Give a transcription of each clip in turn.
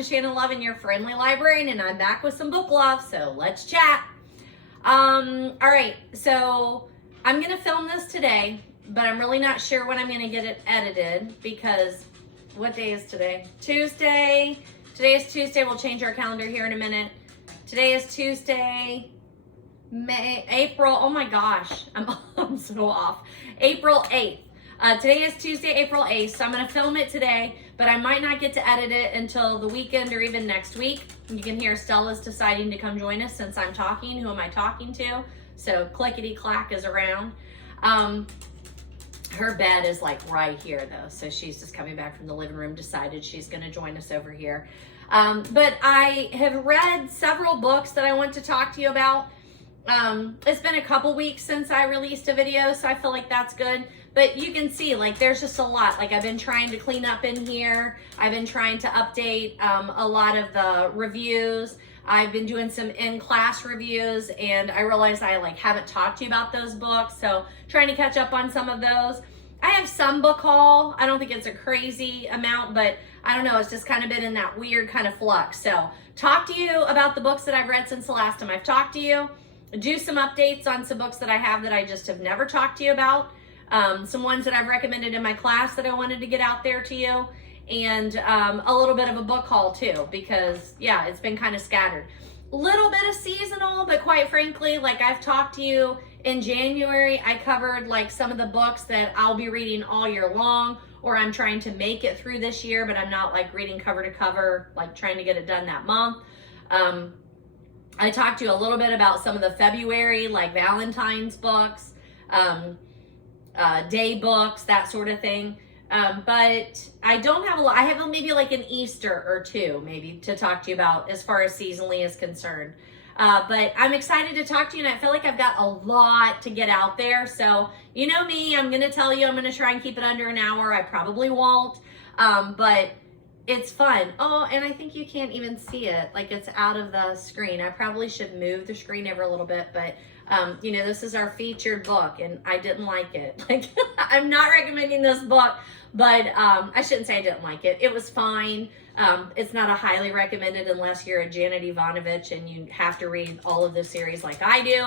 DaShannon Lovin, your friendly librarian, and I'm back with some book love, so let's chat. All right, so I'm gonna film this today, but I'm really not sure when I'm gonna get it edited because what day is today? Tuesday. Today is Tuesday. We'll change our calendar here in a minute. Today is Tuesday, April. Oh my gosh, I'm so off. April 8th. Today is Tuesday, April 8th, so I'm going to film it today, but I might not get to edit it until the weekend or even next week. You can hear Stella's deciding to come join us since I'm talking. Who am I talking to? So clickety-clack is around. Her bed is like right here though, so she's just coming back from the living room, decided she's going to join us over here. But I have read several books that I want to talk to you about. It's been a couple weeks since I released a video, so I feel like that's good. But you can see, like, there's just a lot. Like, I've been trying to clean up in here. I've been trying to update a lot of the reviews. I've been doing some in-class reviews, and I realized I, like, haven't talked to you about those books, so trying to catch up on some of those. I have some book haul. I don't think it's a crazy amount, but I don't know. It's just kind of been in that weird kind of flux. So, talk to you about the books that I've read since the last time I've talked to you. Do some updates on some books that I have that I just have never talked to you about. Some ones that I've recommended in my class that I wanted to get out there to you, and a little bit of a book haul too, because yeah, it's been kind of scattered. A little bit of seasonal, but quite frankly, like I've talked to you in January, I covered like some of the books that I'll be reading all year long, or I'm trying to make it through this year, but I'm not like reading cover to cover, like trying to get it done that month. I talked to you a little bit about some of the February, like Valentine's books, day books, that sort of thing. But I don't have a lot. I have maybe like an Easter or two maybe to talk to you about as far as seasonally is concerned. But I'm excited to talk to you, and I feel like I've got a lot to get out there. So you know me, I'm going to tell you I'm going to try and keep it under an hour. I probably won't, but it's fun. Oh, and I think you can't even see it. Like it's out of the screen. I probably should move the screen ever a little bit, but you know, this is our featured book and I didn't like it. Like I'm not recommending this book, but I shouldn't say I didn't like it. It was fine. It's not a highly recommended unless you're a Janet Evanovich and you have to read all of the series like I do.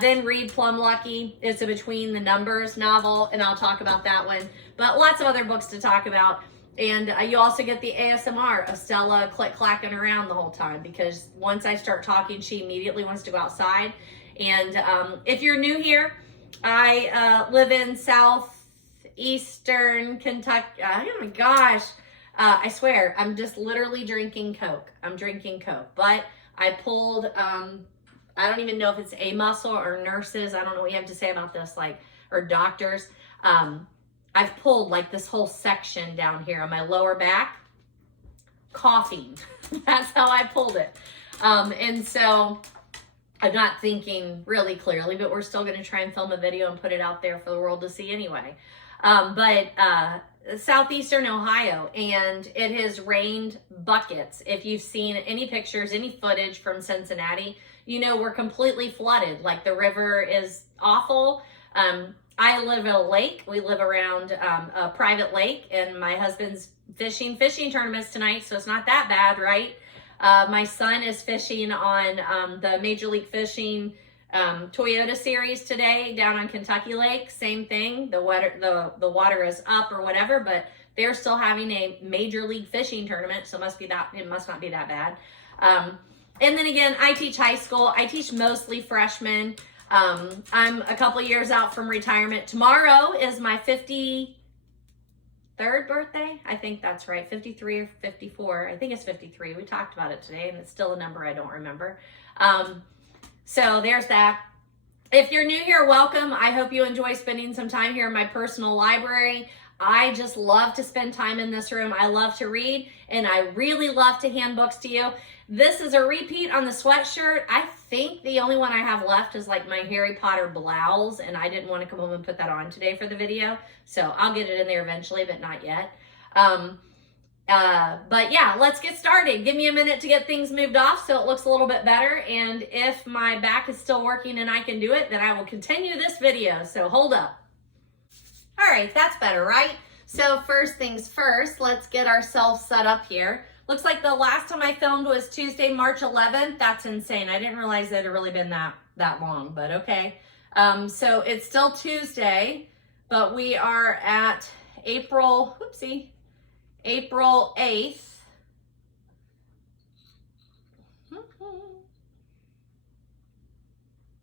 Then read Plum Lucky. It's a Between the Numbers novel, and I'll talk about that one. But lots of other books to talk about. And you also get the ASMR of Stella click-clacking around the whole time, because once I start talking, she immediately wants to go outside. And if you're new here, I live in southeastern Kentucky. Oh my gosh. I swear, I'm just literally drinking Coke. I'm drinking Coke. But I pulled, I don't even know if it's a muscle or nurses. I don't know what you have to say about this, like, or doctors. I've pulled like this whole section down here on my lower back, coughing. That's how I pulled it. And so I'm not thinking really clearly, but we're still going to try and film a video and put it out there for the world to see anyway. Southeastern Ohio, and it has rained buckets. If you've seen any pictures, any footage from Cincinnati, you know we're completely flooded. Like the river is awful. I live at a lake. We live around a private lake, and my husband's fishing tournaments tonight, so it's not that bad, right? My son is fishing on the Major League Fishing Toyota series today down on Kentucky Lake. Same thing. The water is up or whatever, but they're still having a Major League Fishing tournament, so it must not be that bad. And then again, I teach high school. I teach mostly freshmen. I'm a couple years out from retirement. Tomorrow is my 53rd birthday. I think that's right. 53 or 54. I think it's 53. We talked about it today, and it's still a number I don't remember. So there's that. If you're new here, welcome. I hope you enjoy spending some time here in my personal library. I just love to spend time in this room. I love to read, and I really love to hand books to you. This is a repeat on the sweatshirt. I think the only one I have left is like my Harry Potter blouse, and I didn't want to come home and put that on today for the video. So I'll get it in there eventually, but not yet. But yeah, let's get started. Give me a minute to get things moved off so it looks a little bit better. And if my back is still working and I can do it, then I will continue this video. So hold up. All right, that's better, right? So first things first, let's get ourselves set up here. Looks like the last time I filmed was Tuesday, March 11th. That's insane. I didn't realize that it had really been that long, but okay. So it's still Tuesday, but we are at April 8th.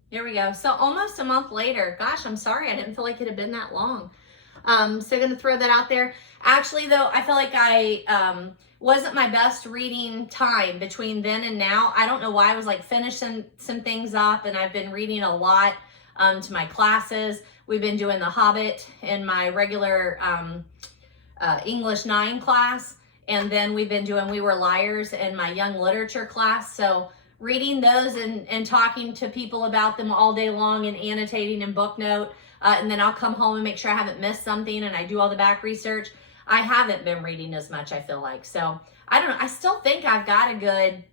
Here we go. So almost a month later. Gosh, I'm sorry. I didn't feel like it had been that long. So going to throw that out there. Actually, though, I feel like I wasn't my best reading time between then and now. I don't know why. I was like finishing some things up, and I've been reading a lot to my classes. We've been doing The Hobbit in my regular English 9 class, and then we've been doing We Were Liars in my young literature class. So reading those and talking to people about them all day long and annotating in book note. And then I'll come home and make sure I haven't missed something, and I do all the back research. I haven't been reading as much, I feel like. So I don't know. I still think I've got a good,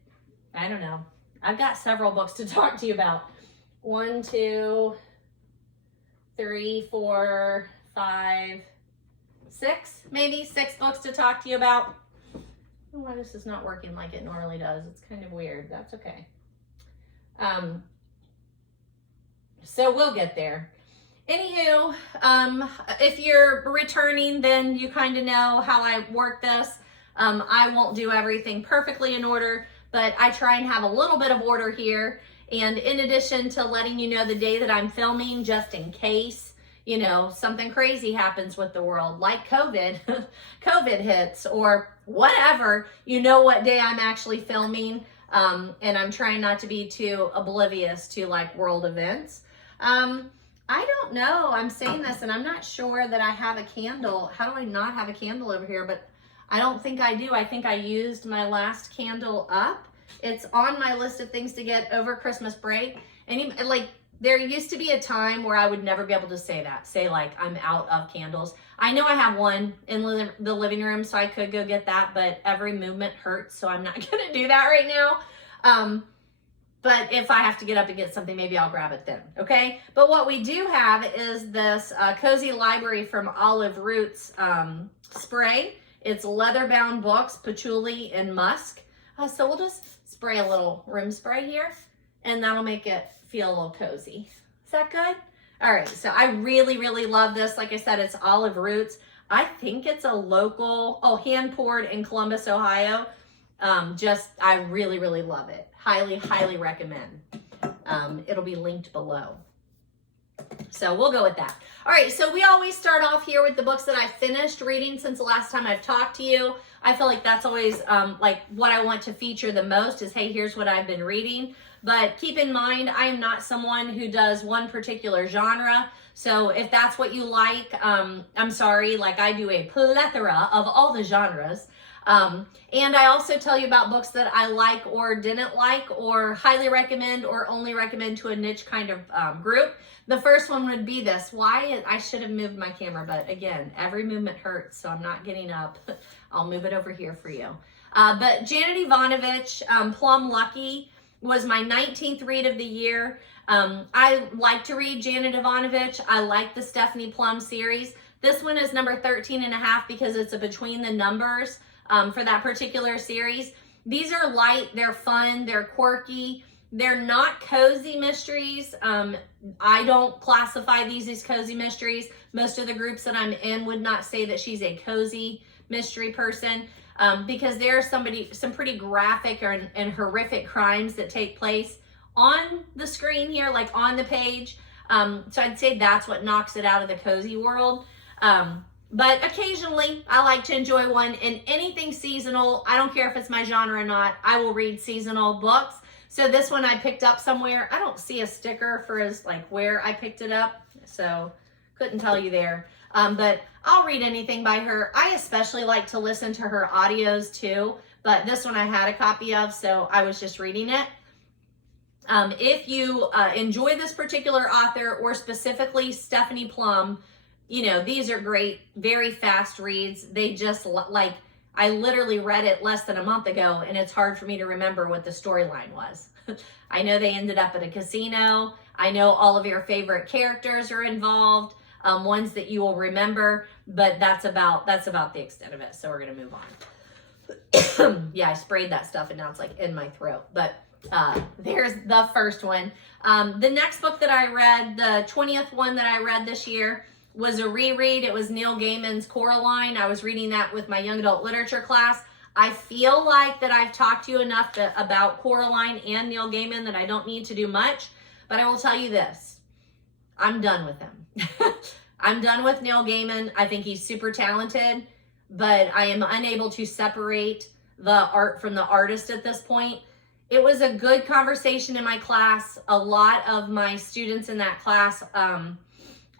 I don't know. I've got several books to talk to you about. 1, 2, 3, 4, 5, 6, maybe 6 books to talk to you about. I don't know why this is not working like it normally does. It's kind of weird. That's okay. So we'll get there. Anywho, if you're returning, then you kind of know how I work this. I won't do everything perfectly in order, but I try and have a little bit of order here. And in addition to letting you know the day that I'm filming, just in case, you know, something crazy happens with the world, like COVID, COVID hits or whatever, you know what day I'm actually filming. And I'm trying not to be too oblivious to like world events. I don't know. I'm saying this and I'm not sure that I have a candle. How do I not have a candle over here? But I don't think I do. I think I used my last candle up. It's on my list of things to get over Christmas break. And even, like, there used to be a time where I would never be able to say that. Say like, I'm out of candles. I know I have one in the living room, so I could go get that, but every movement hurts, so I'm not going to do that right now. But if I have to get up and get something, maybe I'll grab it then, okay? But what we do have is this Cozy Library from Olive Roots spray. It's leather-bound books, patchouli, and musk. So we'll just spray a little room spray here, and that'll make it feel a little cozy. Is that good? All right, so I really, really love this. Like I said, it's Olive Roots. I think it's a local, hand-poured in Columbus, Ohio. I really, really love it. Highly, highly recommend. It'll be linked below. So we'll go with that. All right, so we always start off here with the books that I finished reading since the last time I've talked to you. I feel like that's always like what I want to feature the most is, hey, here's what I've been reading. But keep in mind, I am not someone who does one particular genre. So if that's what you like, I'm sorry, like I do a plethora of all the genres. And I also tell you about books that I like or didn't like or highly recommend or only recommend to a niche kind of group. The first one would be this. I should have moved my camera, but again, every movement hurts, so I'm not getting up. I'll move it over here for you. But Janet Evanovich, Plum Lucky, was my 19th read of the year. I like to read Janet Evanovich. I like the Stephanie Plum series. This one is number 13.5 because it's a between the numbers for that particular series. These are light, they're fun, they're quirky. They're not cozy mysteries. I don't classify these as cozy mysteries. Most of the groups that I'm in would not say that she's a cozy mystery person because there are some pretty graphic and horrific crimes that take place on the screen here, like on the page. So I'd say that's what knocks it out of the cozy world. But occasionally I like to enjoy one in anything seasonal. I don't care if it's my genre or not. I will read seasonal books. So this one I picked up somewhere. I don't see a sticker for where I picked it up. So couldn't tell you there. But I'll read anything by her. I especially like to listen to her audios too. But this one I had a copy of, so I was just reading it. If you enjoy this particular author or specifically Stephanie Plum, you know, these are great, very fast reads. They just I literally read it less than a month ago and it's hard for me to remember what the storyline was. I know they ended up at a casino. I know all of your favorite characters are involved, ones that you will remember, but that's about the extent of it. So we're going to move on. Yeah, I sprayed that stuff and now it's like in my throat. But there's the first one. The next book that I read, the 20th one that I read this year, was a reread. It was Neil Gaiman's Coraline. I was reading that with my young adult literature class. I feel like that I've talked to you enough about Coraline and Neil Gaiman that I don't need to do much, but I will tell you this. I'm done with him. I'm done with Neil Gaiman. I think he's super talented, but I am unable to separate the art from the artist at this point. It was a good conversation in my class. A lot of my students in that class,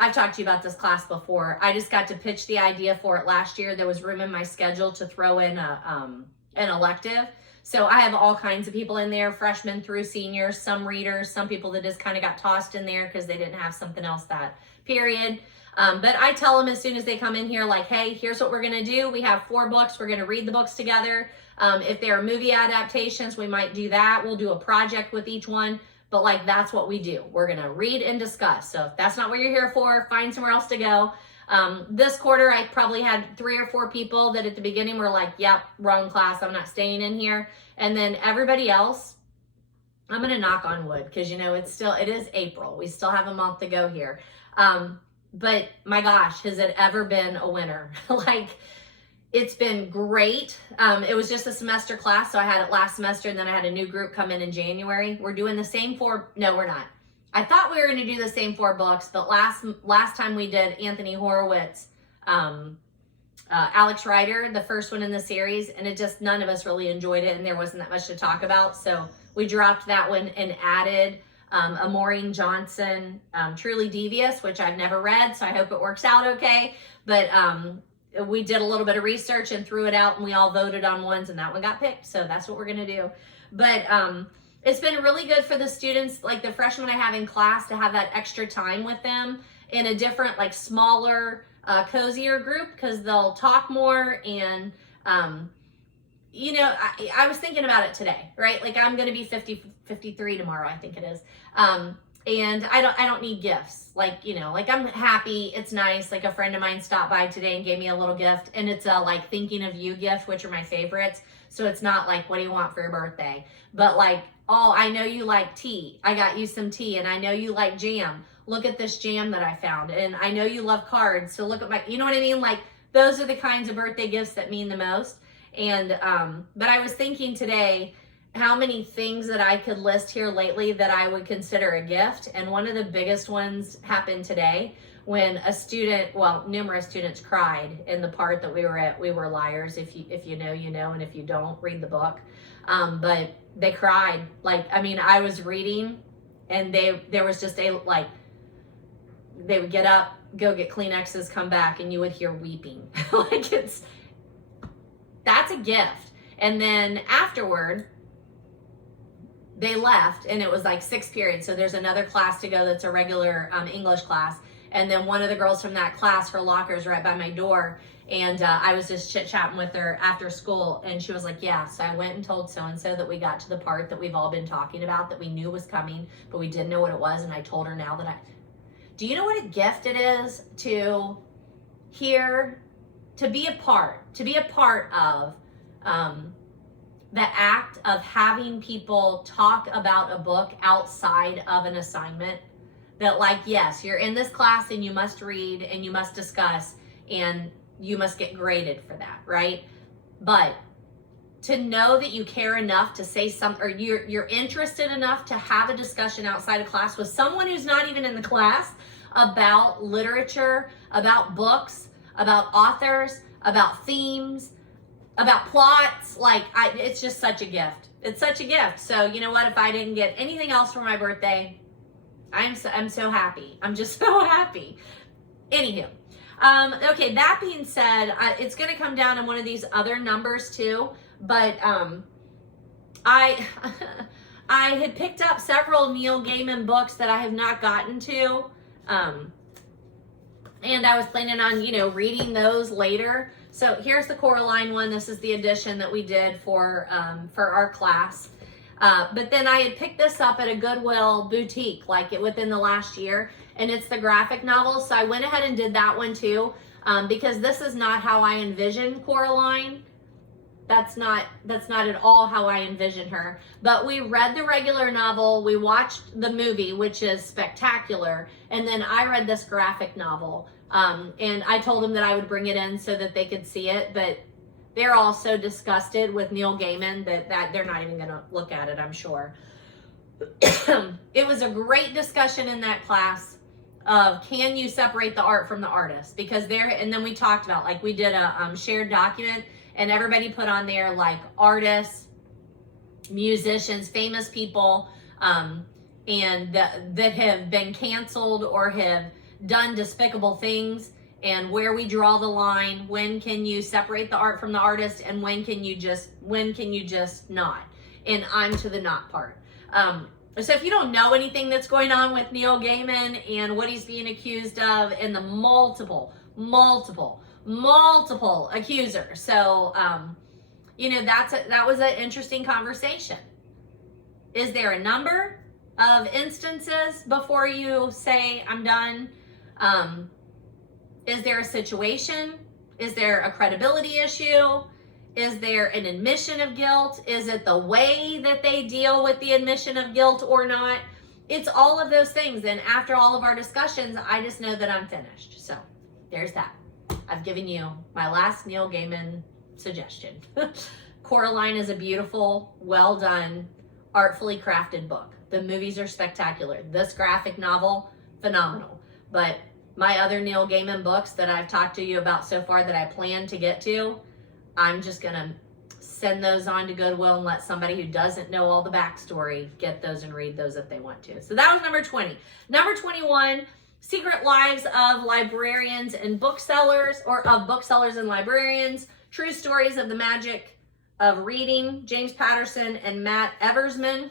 I've talked to you about this class before. I just got to pitch the idea for it last year. There was room in my schedule to throw in an elective. So I have all kinds of people in there, freshmen through seniors, some readers, some people that just kind of got tossed in there because they didn't have something else that period. But I tell them as soon as they come in here, like, hey, here's what we're going to do. We have 4 books. We're going to read the books together. If there are movie adaptations, we might do that. We'll do a project with each one. But like, that's what we do. We're going to read and discuss. So if that's not what you're here for, find somewhere else to go. This quarter, I probably had 3 or 4 people that at the beginning were like, yep, wrong class. I'm not staying in here. And then everybody else, I'm going to knock on wood because, you know, it is April. We still have a month to go here. But my gosh, has it ever been a winner? Like, it's been great. It was just a semester class, so I had it last semester, and then I had a new group come in January. We're doing the same 4, no, we're not. I thought we were going to do the same 4 books, but last time we did Anthony Horowitz, Alex Rider, the first one in the series, and it just, none of us really enjoyed it, and there wasn't that much to talk about, so we dropped that one and added a Maureen Johnson, Truly Devious, which I've never read, so I hope it works out okay, but we did a little bit of research and threw it out, and we all voted on ones, and that one got picked. So that's what we're going to do. But it's been really good for the students, like the freshmen I have in class, to have that extra time with them in a different, like smaller, cozier group, because they'll talk more. And, you know, I was thinking about it today, right? Like, I'm going to be 53 tomorrow, I think it is. And I don't need gifts. Like, you know, like, I'm happy. It's nice. Like, a friend of mine stopped by today and gave me a little gift, and it's a like thinking of you gift, which are my favorites. So it's not like, what do you want for your birthday? But like, oh, I know you like tea. I got you some tea, and I know you like jam. Look at this jam that I found. And I know you love cards. So look at my, you know what I mean? Like, those are the kinds of birthday gifts that mean the most. And, but I was thinking today, how many things that I could list here lately that I would consider a gift. And one of the biggest ones happened today when a student, well, numerous students cried in the part that we were at. We Were Liars. If you know, you know, and if you don't, read the book. But they cried. Like, I mean, I was reading, and there was just a, like, they would get up, go get Kleenexes, come back, and you would hear weeping. Like, that's a gift. And then afterward, they left, and it was like 6th period. So there's another class to go that's a regular English class. And then one of the girls from that class, her locker's right by my door. And I was just chit-chatting with her after school, and she was like, yeah, so I went and told so-and-so that we got to the part that we've all been talking about, that we knew was coming, but we didn't know what it was. And I told her now that do you know what a gift it is to hear, to be a part of, the act of having people talk about a book outside of an assignment? That, like, yes, you're in this class and you must read and you must discuss and you must get graded for that, right? But to know that you care enough to say something, or you're interested enough to have a discussion outside of class with someone who's not even in the class about literature, about books, about authors, about themes, about plots, like, it's just such a gift. It's such a gift. So you know what? If I didn't get anything else for my birthday, I'm so happy. I'm just so happy. Anywho, okay. That being said, it's going to come down on one of these other numbers too. But I had picked up several Neil Gaiman books that I have not gotten to, and I was planning on, you know, reading those later. So here's the Coraline one. This is the edition that we did for our class. But then I had picked this up at a Goodwill boutique, like it within the last year, and it's the graphic novel. So I went ahead and did that one too, because this is not how I envisioned Coraline. That's not at all how I envision her. But we read the regular novel, we watched the movie, which is spectacular, and then I read this graphic novel. And I told them that I would bring it in so that they could see it, but they're all so disgusted with Neil Gaiman that they're not even going to look at it, I'm sure. It was a great discussion in that class of, can you separate the art from the artist? Because and then we talked about, like, we did a shared document, and everybody put on there, like, artists, musicians, famous people, and that have been canceled or have done despicable things, and where we draw the line. When can you separate the art from the artist, and when can you just not? And I'm to the not part. So if you don't know anything that's going on with Neil Gaiman and what he's being accused of, and the multiple accusers, so that was an interesting conversation. Is there a number of instances before you say I'm done? Is there a situation? Is there a credibility issue? Is there an admission of guilt? Is it the way that they deal with the admission of guilt or not? It's all of those things. And after all of our discussions, I just know that I'm finished. So there's that. I've given you my last Neil Gaiman suggestion. Coraline is a beautiful, well done, artfully crafted book. The movies are spectacular. This graphic novel, phenomenal. But my other Neil Gaiman books that I've talked to you about so far that I plan to get to, I'm just going to send those on to Goodwill and let somebody who doesn't know all the backstory get those and read those if they want to. So that was number 20. Number 21, Secret Lives of Librarians and Booksellers, or of Booksellers and Librarians, True Stories of the Magic of Reading, James Patterson and Matt Eversman.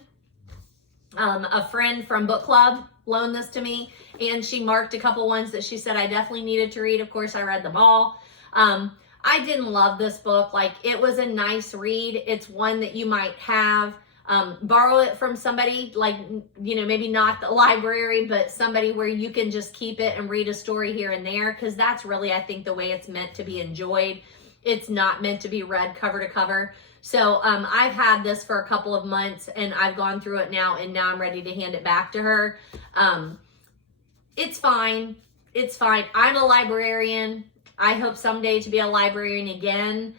A friend from book club loaned this to me, and she marked a couple ones that she said I definitely needed to read. Of course, I read them all. I didn't love this book. Like, it was a nice read. It's one that you might have, borrow it from somebody, like, maybe not the library, but somebody where you can just keep it and read a story here and there, because that's really, I think, the way it's meant to be enjoyed. It's not meant to be read cover to cover. So I've had this for a couple of months, and I've gone through it now, and now I'm ready to hand it back to her. It's fine. It's fine. I'm a librarian. I hope someday to be a librarian again,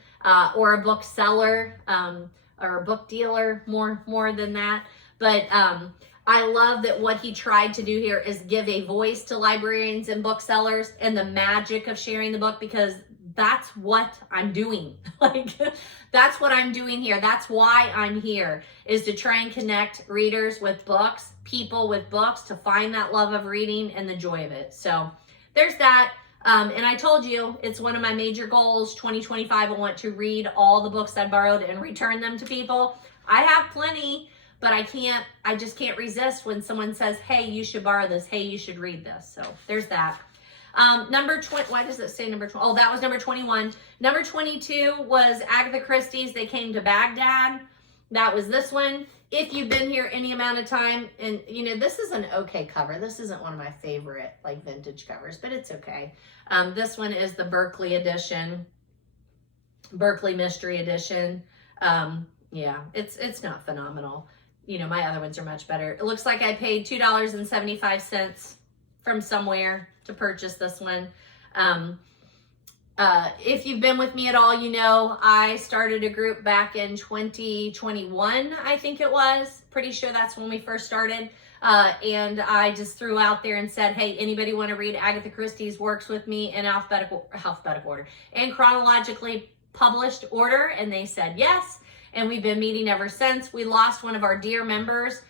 or a bookseller, or a book dealer, more than that. But I love that what he tried to do here is give a voice to librarians and booksellers, and the magic of sharing the book, because that's what I'm doing. Like, that's what I'm doing here. That's why I'm here, is to try and connect readers with books, people with books, to find that love of reading and the joy of it. So there's that. And I told you, it's one of my major goals, 2025. I want to read all the books I borrowed and return them to people. I have plenty, but I just can't resist when someone says, hey, you should borrow this. Hey, you should read this. So there's that. Number 20, why does it say number 20? Oh, that was number 21. Number 22 was Agatha Christie's They Came to Baghdad. That was this one. If you've been here any amount of time, and this is an okay cover. This isn't one of my favorite like vintage covers, but it's okay. This one is the Berkeley edition, Berkeley Mystery Edition. Yeah, it's not phenomenal. My other ones are much better. It looks like I paid $2.75 from somewhere to purchase this one. If you've been with me at all, I started a group back in 2021, I think it was. Pretty sure that's when we first started. And I just threw out there and said, hey, anybody want to read Agatha Christie's works with me in alphabetical order and chronologically published order? And they said yes. And we've been meeting ever since. We lost one of our dear members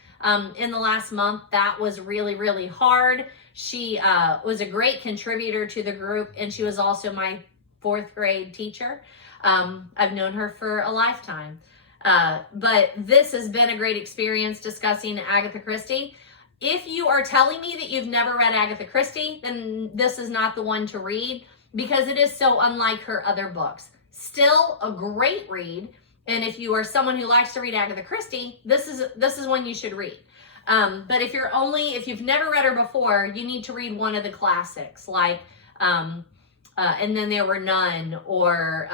in the last month. That was really, really hard. She was a great contributor to the group, and she was also my 4th grade teacher. I've known her for a lifetime. But this has been a great experience discussing Agatha Christie. If you are telling me that you've never read Agatha Christie, then this is not the one to read, because it is so unlike her other books. Still a great read. And if you are someone who likes to read Agatha Christie, this is one you should read. But if you've never read her before, you need to read one of the classics, like And Then There Were None, or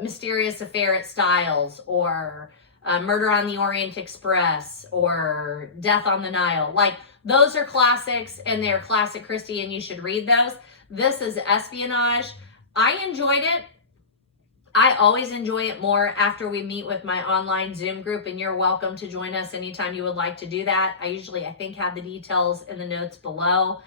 Mysterious Affair at Styles, or Murder on the Orient Express, or Death on the Nile. Like, those are classics, and they're classic Christie, and you should read those. This is espionage. I enjoyed it. I always enjoy it more after we meet with my online Zoom group, and you're welcome to join us anytime you would like to do that. I think, have the details in the notes below.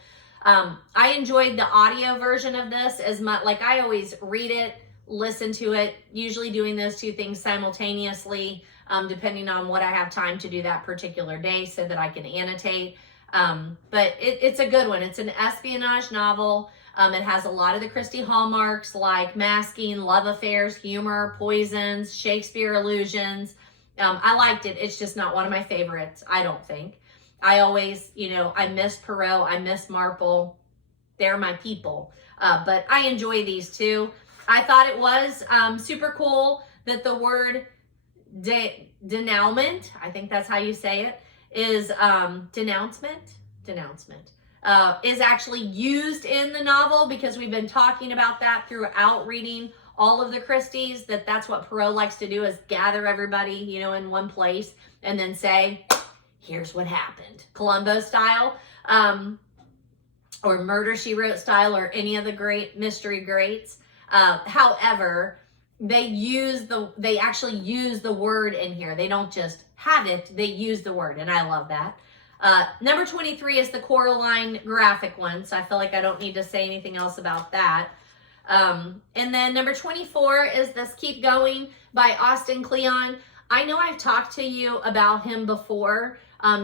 I enjoyed the audio version of this as much. Like, I always read it, listen to it, usually doing those two things simultaneously, depending on what I have time to do that particular day so that I can annotate. But it's a good one. It's an espionage novel. It has a lot of the Christie hallmarks like masking, love affairs, humor, poisons, Shakespeare allusions. I liked it. It's just not one of my favorites, I don't think. I always, I miss Perrault, I miss Marple. They're my people. But I enjoy these too. I thought it was super cool that the word denouement, I think that's how you say it, is denouncement, is actually used in the novel, because we've been talking about that throughout reading all of the Christies, that's what Perrault likes to do, is gather everybody, in one place and then say, here's what happened. Columbo style, or Murder, She Wrote style, or any of the great mystery greats. However, they actually use the word in here. They don't just have it, they use the word, and I love that. Number 23 is the Coraline graphic one, so I feel like I don't need to say anything else about that. And then number 24 is this Keep Going by Austin Kleon. I know I've talked to you about him before.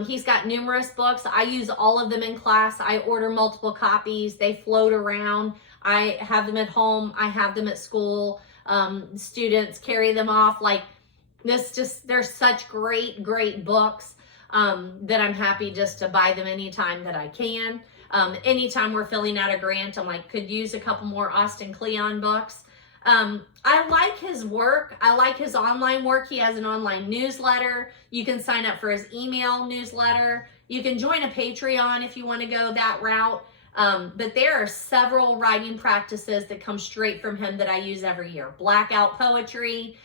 He's got numerous books. I use all of them in class. I order multiple copies. They float around. I have them at home. I have them at school. Students carry them off. Like, they're such great books. That I'm happy just to buy them anytime that I can. Anytime we're filling out a grant, I'm like, could use a couple more Austin Kleon books. I like his work. I like his online work. He has an online newsletter. You can sign up for his email newsletter. You can join a Patreon if you want to go that route. But there are several writing practices that come straight from him that I use every year. Blackout poetry.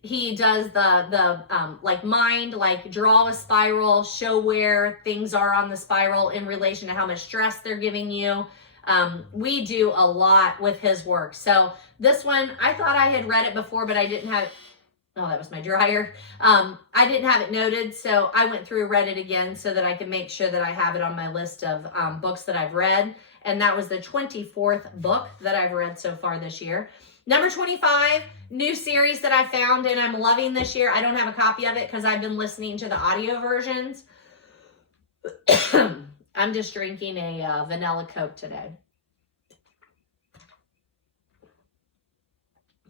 He does the mind, like draw a spiral, show where things are on the spiral in relation to how much stress they're giving you. We do a lot with his work. So this one, I thought I had read it before, but I didn't have it. Oh, that was my dryer. I didn't have it noted, so I went through, read it again so that I can make sure that I have it on my list of books that I've read. And that was the 24th book that I've read so far this year. Number 25, new series that I found and I'm loving this year. I don't have a copy of it because I've been listening to the audio versions. I'm just drinking a vanilla Coke today.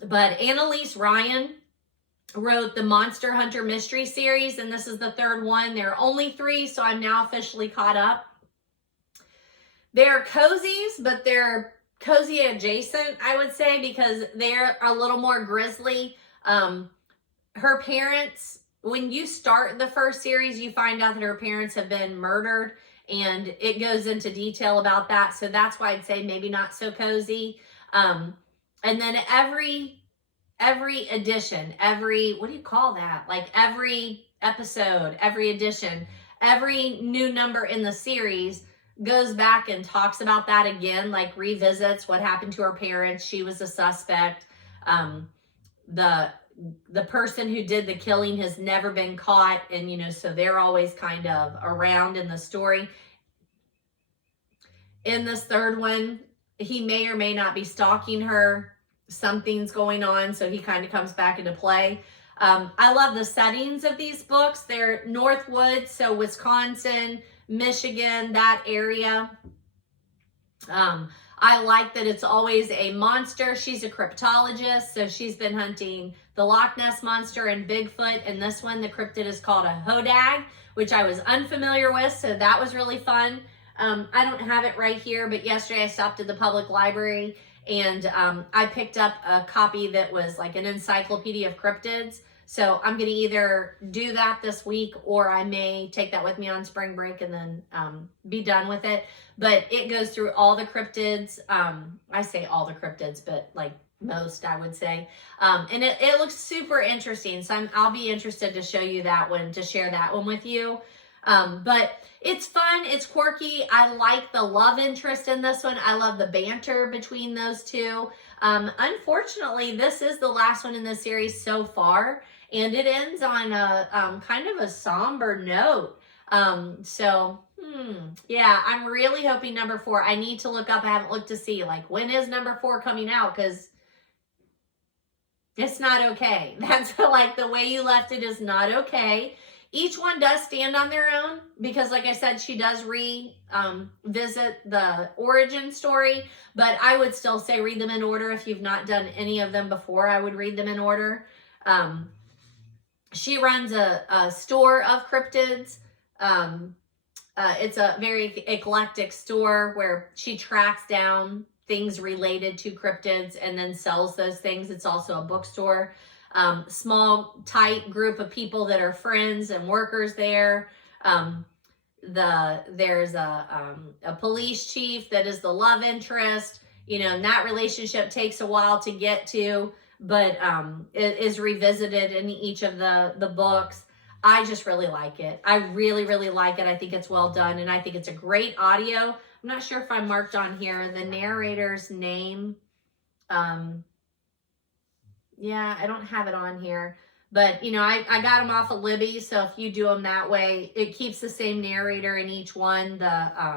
But Annalise Ryan wrote the Monster Hunter Mystery Series, and this is the third one. There are only 3, so I'm now officially caught up. They're cozies, but they're cozy adjacent, I would say, because they're a little more grisly. Her parents, when you start the first series, you find out that her parents have been murdered, and it goes into detail about that. So that's why I'd say maybe not so cozy. And then every edition, what do you call that? Like every episode, every edition, every new number in the series goes back and talks about that again, like revisits what happened to her parents. She was a suspect. The person who did the killing has never been caught, and so they're always kind of around in the story. In this third one, he may or may not be stalking her. Something's going on, so he kind of comes back into play. I love the settings of these books. They're Northwood, so Wisconsin, Michigan, that area. I like that it's always a monster. She's a cryptologist, so she's been hunting the Loch Ness Monster and Bigfoot. And this one, the cryptid is called a hodag, which I was unfamiliar with, so that was really fun. I don't have it right here, but yesterday I stopped at the public library and I picked up a copy that was like an encyclopedia of cryptids. So I'm going to either do that this week, or I may take that with me on spring break and then be done with it. But it goes through all the cryptids. I say all the cryptids, but like most, I would say. And it looks super interesting. So I'll be interested to show you that one, to share that one with you. But it's fun. It's quirky. I like the love interest in this one. I love the banter between those two. Unfortunately, this is the last one in the series so far, and it ends on a kind of a somber note. Yeah, I'm really hoping number 4. I need to look up. I haven't looked to see, like, when is number 4 coming out, because it's not okay. That's like the way you left it is not okay. Each one does stand on their own because, like I said, she does visit the origin story, but I would still say read them in order. If you've not done any of them before, I would read them in order. She runs a store of cryptids. It's a very eclectic store where she tracks down things related to cryptids and then sells those things. It's also a bookstore. Small, tight group of people that are friends and workers there. There's a police chief that is the love interest, and that relationship takes a while to get to, but it is revisited in each of the books. I just really like it. I really, really like it. I think it's well done, and I think it's a great audio. I'm not sure if I marked on here the narrator's name. Yeah, I don't have it on here, but I got them off of Libby. So if you do them that way, it keeps the same narrator in each one, the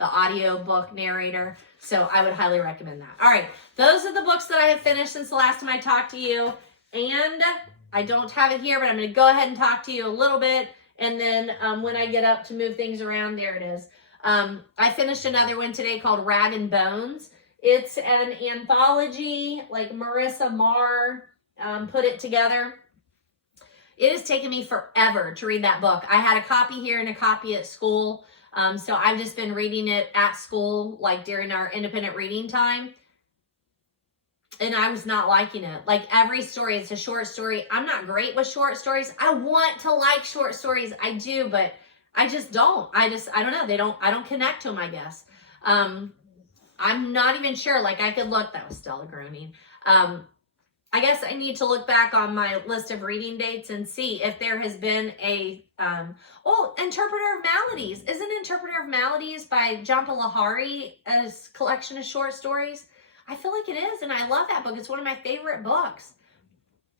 audio book narrator. So I would highly recommend that. All right, those are the books that I have finished since the last time I talked to you, and I don't have it here, but I'm going to go ahead and talk to you a little bit, and then when I get up to move things around, there it is. I finished another one today called Rag and Bones. It's an anthology, like Marissa Marr put it together. It has taken me forever to read that book. I had a copy here and a copy at school. So I've just been reading it at school, like during our independent reading time. And I was not liking it. Like every story, it's a short story. I'm not great with short stories. I want to like short stories. I do, but I just don't. I don't know. I don't connect to them, I guess. I'm not even sure. Like I could look, that was Stella groaning. I guess I need to look back on my list of reading dates and see if there has been a, Interpreter of Maladies. Isn't Interpreter of Maladies by Jhumpa Lahiri a collection of short stories? I feel like it is, and I love that book. It's one of my favorite books.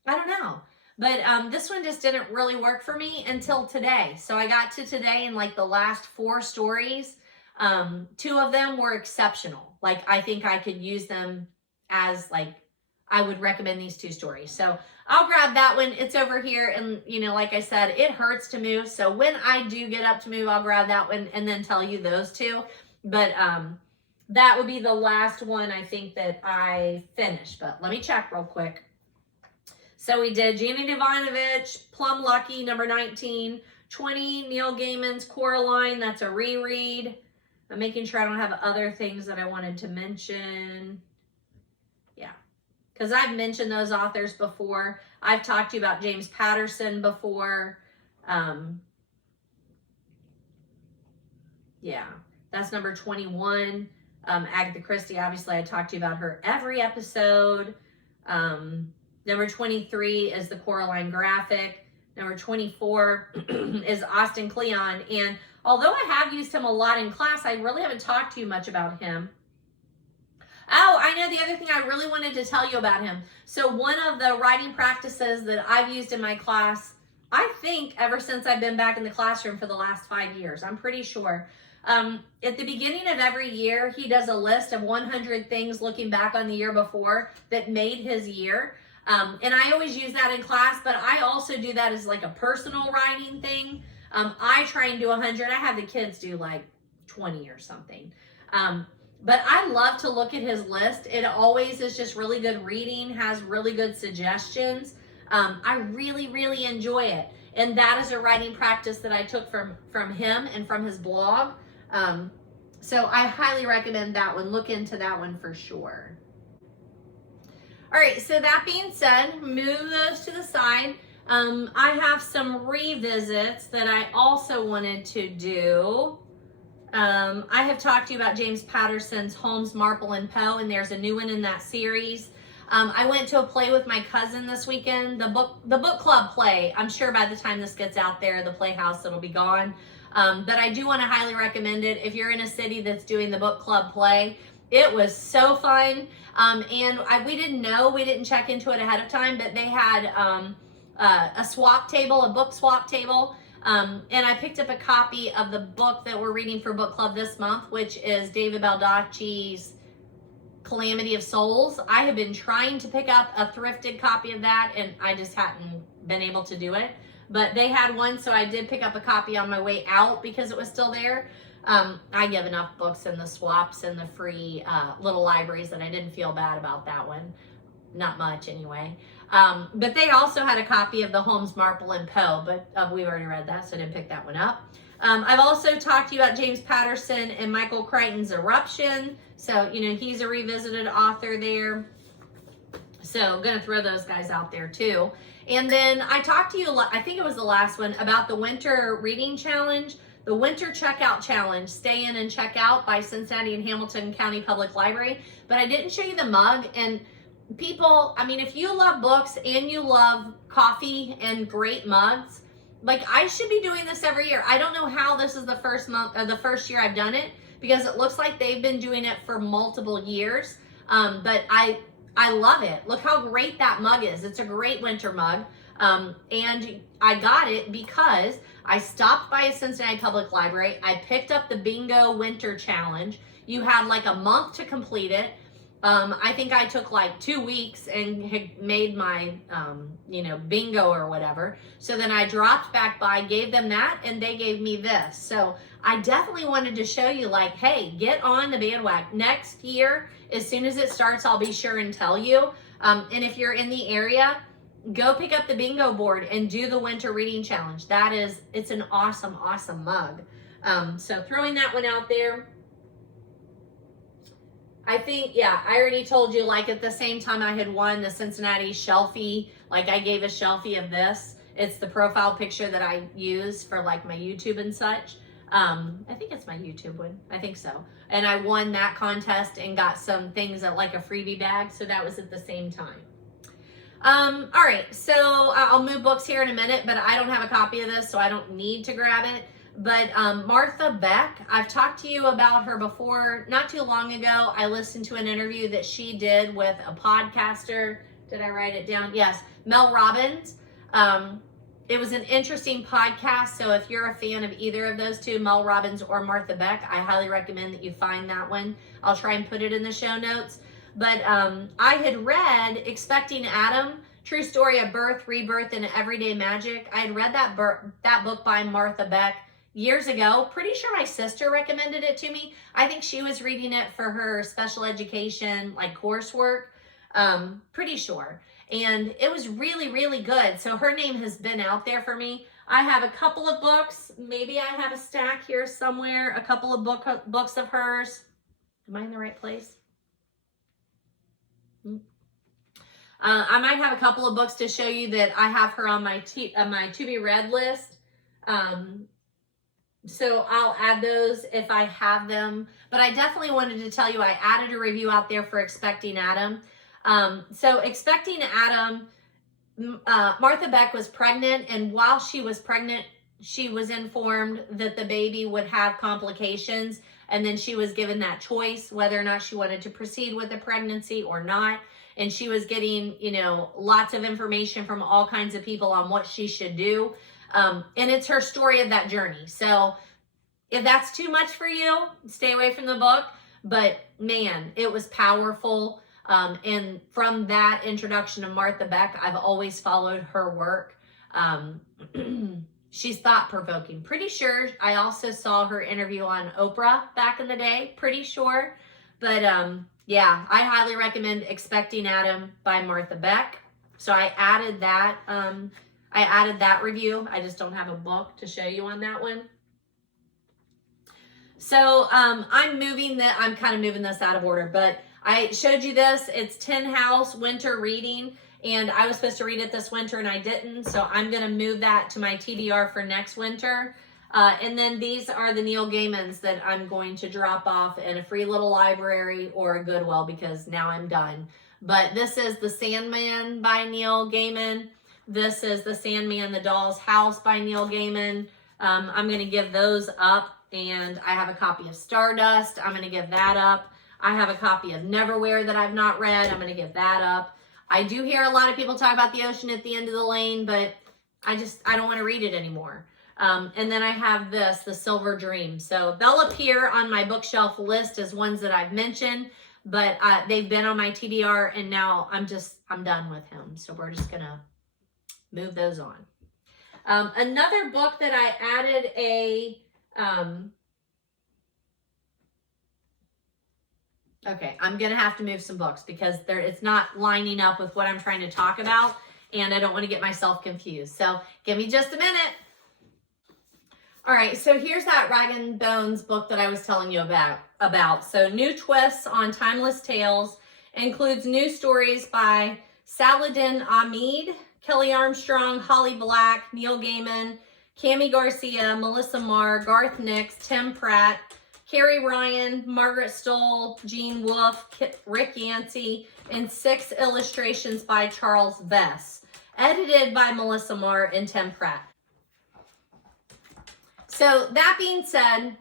I don't know. But this one just didn't really work for me until today. So I got to today, and like the last 4 stories, 2 of them were exceptional. Like I think I could use them as like, I would recommend these 2 stories. So I'll grab that one. It's over here. And like I said, it hurts to move. So when I do get up to move, I'll grab that one and then tell you those 2. But that would be the last one I think that I finished. But let me check real quick. So we did Janet Evanovich, Plum Lucky, number 19, 20, Neil Gaiman's Coraline. That's a reread. I'm making sure I don't have other things that I wanted to mention. Yeah, because I've mentioned those authors before. I've talked to you about James Patterson before. Yeah, that's number 21. Agatha Christie, obviously I talked to you about her every episode. Number 23 is the Coraline graphic. Number 24 is Austin Kleon. And although I have used him a lot in class, I really haven't talked to you much about him. Oh, I know the other thing I really wanted to tell you about him. So one of the writing practices that I've used in my class, I think ever since I've been back in the classroom for the last 5 years, I'm pretty sure. At the beginning of every year, he does a list of 100 things looking back on the year before that made his year. And I always use that in class, but I also do that as like a personal writing thing. I try and do 100. I have the kids do like 20 or something. But I love to look at his list. It always is just really good reading, has really good suggestions. I really, really enjoy it. And that is a writing practice that I took from him and from his blog. So I highly recommend that one. Look into that one for sure. All right, so that being said, move those to the side. I have some revisits that I also wanted to do. I have talked to you about James Patterson's Holmes, Marple, and Poe, and there's a new one in that series. I went to a play with my cousin this weekend, the book club play. I'm sure by the time this gets out there, the Playhouse, it'll be gone. But I do want to highly recommend it. If you're in a city that's doing the book club play, it was so fun. We didn't know, we didn't check into it ahead of time, but they had a swap table, a book swap table. And I picked up a copy of the book that we're reading for book club this month, which is David Baldacci's Calamity of Souls. I have been trying to pick up a thrifted copy of that, and I just hadn't been able to do it. But they had one, so I did pick up a copy on my way out because it was still there. I give enough books in the swaps and the free little libraries that I didn't feel bad about that one. Not much, anyway. But they also had a copy of the Holmes, Marple, and Poe, but we've already read that, so I didn't pick that one up. I've also talked to you about James Patterson and Michael Crichton's Eruption. So, he's a revisited author there. So I'm going to throw those guys out there too. And then I talked to you, I think it was the last one, about the Winter Reading Challenge, the Winter Checkout Challenge, Stay In and Check Out by Cincinnati and Hamilton County Public Library. But I didn't show you the mug. And people, if you love books and you love coffee and great mugs, I should be doing this every year. I don't know how this is the first month or the first year I've done it, because it looks like they've been doing it for multiple years. But I love it. Look how great that mug is. It's a great winter mug. And I got it because I stopped by a Cincinnati Public Library. I picked up the Bingo Winter Challenge. You had a month to complete it. I think I took 2 weeks and had made my, bingo or whatever. So then I dropped back by, gave them that, and they gave me this. So I definitely wanted to show you, hey, get on the bandwagon. Next year, as soon as it starts, I'll be sure and tell you. And if you're in the area, go pick up the bingo board and do the Winter Reading Challenge. It's an awesome, awesome mug. So throwing that one out there. I think, I already told you, at the same time I had won the Cincinnati Shelfie, I gave a Shelfie of this. It's the profile picture that I use for my YouTube and such. I think it's my YouTube one. I think so. And I won that contest and got some things at a freebie bag. So that was at the same time. All right. So I'll move books here in a minute, but I don't have a copy of this, so I don't need to grab it. But Martha Beck, I've talked to you about her before. Not too long ago, I listened to an interview that she did with a podcaster. Did I write it down? Yes, Mel Robbins. It was an interesting podcast. So if you're a fan of either of those two, Mel Robbins or Martha Beck, I highly recommend that you find that one. I'll try and put it in the show notes. But I had read Expecting Adam, True Story of Birth, Rebirth, and Everyday Magic. I had read that book by Martha Beck years ago. Pretty sure my sister recommended it to me. I think she was reading it for her special education coursework. Pretty sure. And it was really, really good. So her name has been out there for me. I have a couple of books. Maybe I have a stack here somewhere. A couple of books of hers. Am I in the right place? I might have a couple of books to show you that I have her on my to be read list. So I'll add those if I have them. But I definitely wanted to tell you I added a review out there for Expecting Adam. So Expecting Adam, Martha Beck was pregnant, and while she was pregnant, she was informed that the baby would have complications, and then she was given that choice whether or not she wanted to proceed with the pregnancy or not. And she was getting, lots of information from all kinds of people on what she should do. And it's her story of that journey. So if that's too much for you, stay away from the book. But man, it was powerful. And from that introduction of Martha Beck, I've always followed her work. She's thought-provoking. Pretty sure I also saw her interview on Oprah back in the day. Pretty sure. But yeah, I highly recommend Expecting Adam by Martha Beck. So I added that. I added that review. I just don't have a book to show you on that one. So I'm kind of moving this out of order, but I showed you this. It's Tin House Winter Reading, and I was supposed to read it this winter and I didn't. So I'm going to move that to my TBR for next winter. And then these are the Neil Gaimans that I'm going to drop off in a free little library or a Goodwill because now I'm done. But this is The Sandman by Neil Gaiman. This is The Sandman, the Doll's House by Neil Gaiman. I'm going to give those up. And I have a copy of Stardust. I'm going to give that up. I have a copy of Neverwhere that I've not read. I'm going to give that up. I do hear a lot of people talk about The Ocean at the End of the Lane, but I don't want to read it anymore. And then I have this, The Silver Dream. So they'll appear on my bookshelf list as ones that I've mentioned, but they've been on my TBR, and now I'm done with him. So we're just going to move those on. Another book that I added okay, I'm going to have to move some books because it's not lining up with what I'm trying to talk about, and I don't want to get myself confused. So give me just a minute. All right, so here's that Rag and Bones book that I was telling you about. So New Twists on Timeless Tales includes new stories by Saladin Ahmed, Kelly Armstrong, Holly Black, Neil Gaiman, Cami Garcia, Melissa Marr, Garth Nix, Tim Pratt, Carrie Ryan, Margaret Stoll, Jean Wolfe, Rick Yancey, and 6 illustrations by Charles Vess, edited by Melissa Marr and Tim Pratt. So that being said,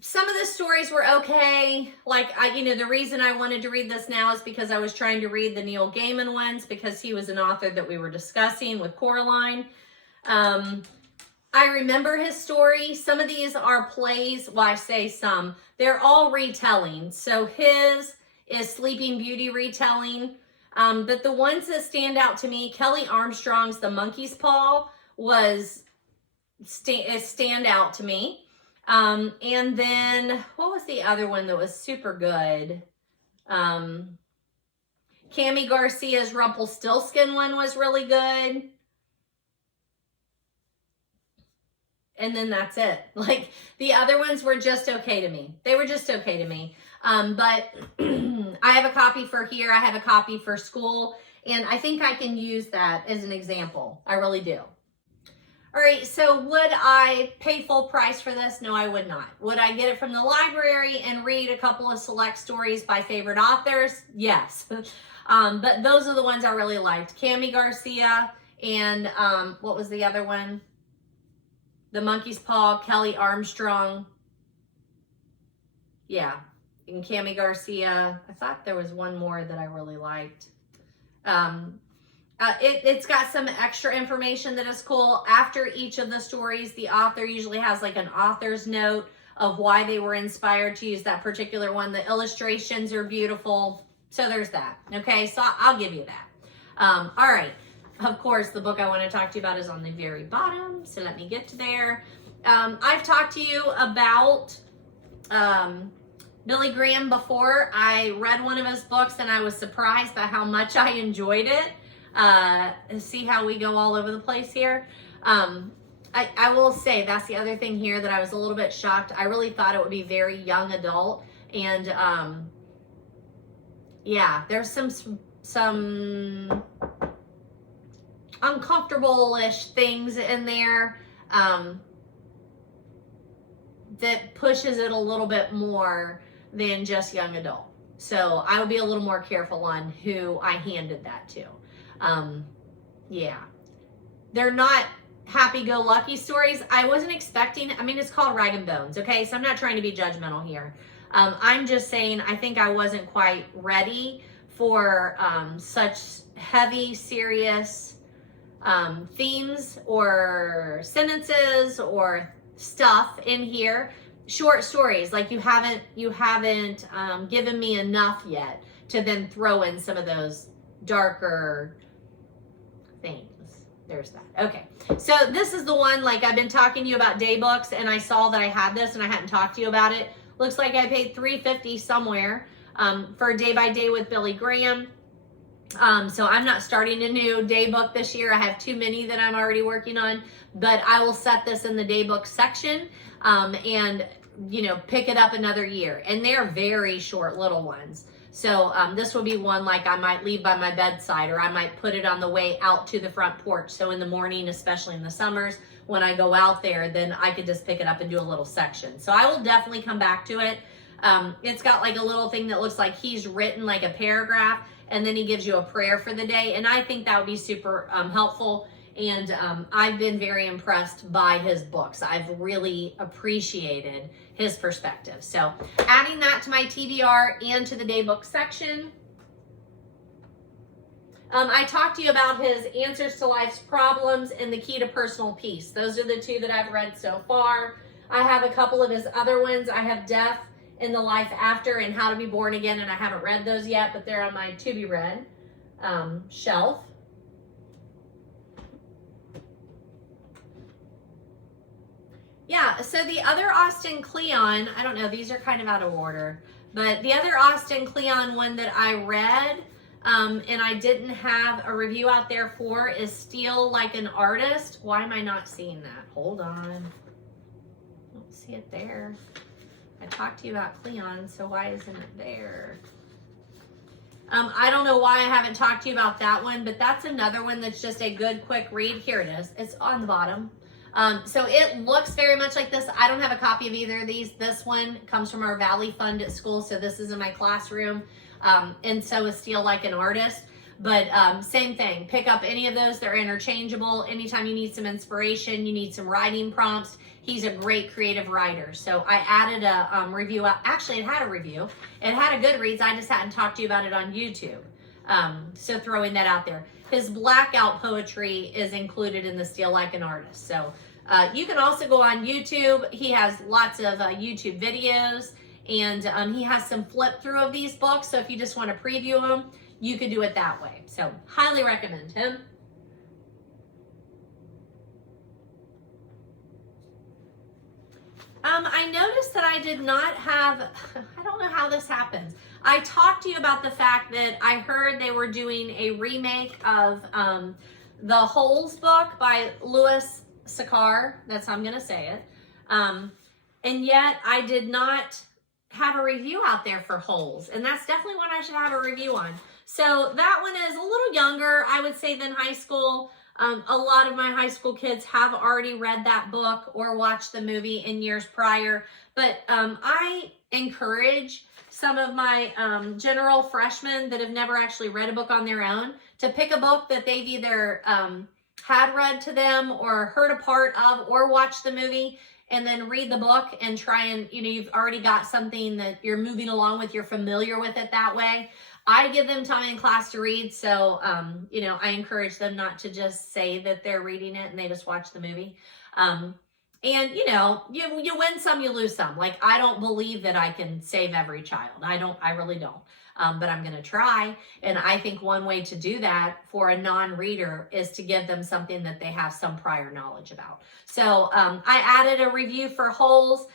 some of the stories were okay. Like, the reason I wanted to read this now is because I was trying to read the Neil Gaiman ones because he was an author that we were discussing with Coraline. I remember his story. Some of these are plays. Well, I say some. They're all retelling. So his is Sleeping Beauty retelling. But the ones that stand out to me, Kelly Armstrong's The Monkey's Paw was a standout to me. And then, what was the other one that was super good? Cami Garcia's Rumpelstiltskin one was really good. And then that's it. Like, the other ones were just okay to me. They were just okay to me. But I have a copy for here. I have a copy for school. And I think I can use that as an example. I really do. All right, so would I pay full price for this? No, I would not. Would I get it from the library and read a couple of select stories by favorite authors? Yes. But those are the ones I really liked. Cami Garcia and what was the other one? The Monkey's Paw, Kelly Armstrong. Yeah, and Cami Garcia. I thought there was one more that I really liked. It's got some extra information that is cool. After each of the stories, the author usually has like an author's note of why they were inspired to use that particular one. The illustrations are beautiful. So there's that. Okay, so I'll give you that. All right. Of course, the book I want to talk to you about is on the very bottom. So let me get to there. I've talked to you about Billy Graham before. I read one of his books and I was surprised by how much I enjoyed it. See how we go all over the place here. I will say that's the other thing here that I was a little bit shocked. I really thought it would be very young adult. And yeah, there's some uncomfortable-ish things in there that pushes it a little bit more than just young adult. So I would be a little more careful on who I handed that to. Yeah, they're not happy-go-lucky stories. I wasn't expecting, I mean, it's called Rag and Bones, okay? So I'm not trying to be judgmental here. I'm just saying I think I wasn't quite ready for such heavy, serious themes or sentences or stuff in here. Short stories, like you haven't given me enough yet to then throw in some of those darker things. There's that. Okay, so this is the one, like I've been talking to you about day books and I saw that I had this and I hadn't talked to you about it. Looks like I paid $3.50 somewhere for Day by Day with Billy Graham. So I'm not starting a new day book this year. I have too many that I'm already working on, but I will set this in the day book section and, pick it up another year. And they're very short little ones. So this will be one like I might leave by my bedside, or I might put it on the way out to the front porch. So in the morning, especially in the summers, when I go out there, then I could just pick it up and do a little section. So I will definitely come back to it. It's got like a little thing that looks like he's written like a paragraph, and then he gives you a prayer for the day. And I think that would be super helpful. And I've been very impressed by his books. I've really appreciated his perspective. So adding that to my TBR and to the daybook section. I talked to you about his Answers to Life's Problems and The Key to Personal Peace. Those are the two that I've read so far. I have a couple of his other ones. I have Death in the Life After and How to Be Born Again, and I haven't read those yet, but they're on my to be read shelf. Yeah, so the other Austen Kleon, I don't know, these are kind of out of order, but the other Austen Kleon one that I read and I didn't have a review out there for is Steal Like an Artist. Why am I not seeing that? Hold on. I don't see it there. I talked to you about Kleon, so why isn't it there? I don't know why I haven't talked to you about that one, but that's another one that's just a good, quick read. Here it is. It's on the bottom. So it looks very much like this. I don't have a copy of either of these. This one comes from our Valley Fund at school, so this is in my classroom. And so is Steal Like an Artist. But same thing. Pick up any of those. They're interchangeable. Anytime you need some inspiration, you need some writing prompts, he's a great creative writer. So I added a review. Actually, it had a review. It had a Goodreads. I just hadn't talked to you about it on YouTube. So throwing that out there. His blackout poetry is included in the Steal Like an Artist. So you can also go on YouTube. He has lots of YouTube videos, and he has some flip through of these books. So if you just want to preview them, you could do it that way. So highly recommend him. I noticed that I did not have, I don't know how this happens. I talked to you about the fact that I heard they were doing a remake of the Holes book by Sachar. That's how I'm going to say it. And yet I did not have a review out there for Holes. And that's definitely one I should have a review on. So that one is a little younger, I would say, than high school. A lot of my high school kids have already read that book or watched the movie in years prior. But I encourage some of my general freshmen that have never actually read a book on their own to pick a book that they've either had read to them or heard a part of or watched the movie, and then read the book and try and, you've already got something that you're moving along with, you're familiar with it that way. I give them time in class to read, so, I encourage them not to just say that they're reading it and they just watch the movie. And, you win some, you lose some. Like, I don't believe that I can save every child. I really don't. But I'm going to try. And I think one way to do that for a non-reader is to give them something that they have some prior knowledge about. So I added a review for Holes.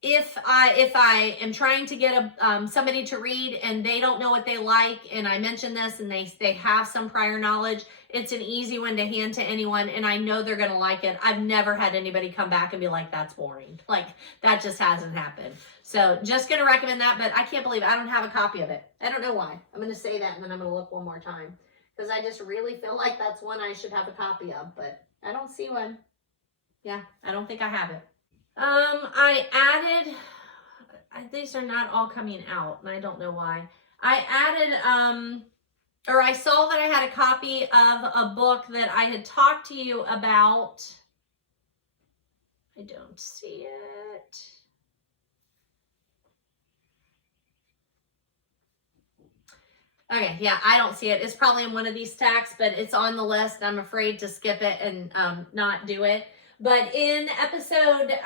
If I am trying to get somebody to read and they don't know what they like, and I mention this and they have some prior knowledge, it's an easy one to hand to anyone, and I know they're going to like it. I've never had anybody come back and be like, that's boring. Like, that just hasn't happened. So just going to recommend that, but I can't believe I don't have a copy of it. I don't know why. I'm going to say that, and then I'm going to look one more time, because I just really feel like that's one I should have a copy of, but I don't see one. Yeah, I don't think I have it. I added, these are not all coming out, and I don't know why. I added, or I saw that I had a copy of a book that I had talked to you about. I don't see it. Okay, yeah, I don't see it. It's probably in one of these stacks, but it's on the list. I'm afraid to skip it and not do it. But in episode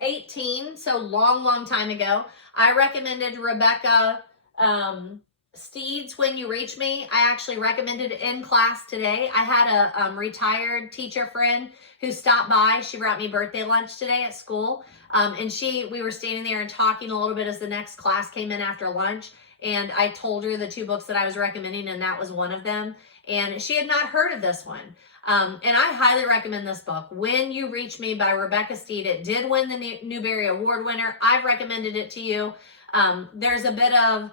18, so long time ago, I recommended Rebecca Steed's When You Reach Me. I actually recommended it in class today. I had a retired teacher friend who stopped by. She brought me birthday lunch today at school. And we were standing there and talking a little bit as the next class came in after lunch. And I told her the two books that I was recommending, and that was one of them. And she had not heard of this one. And I highly recommend this book, When You Reach Me by Rebecca Steed. It did win the Newbery Award winner. I've recommended it to you. There's a bit of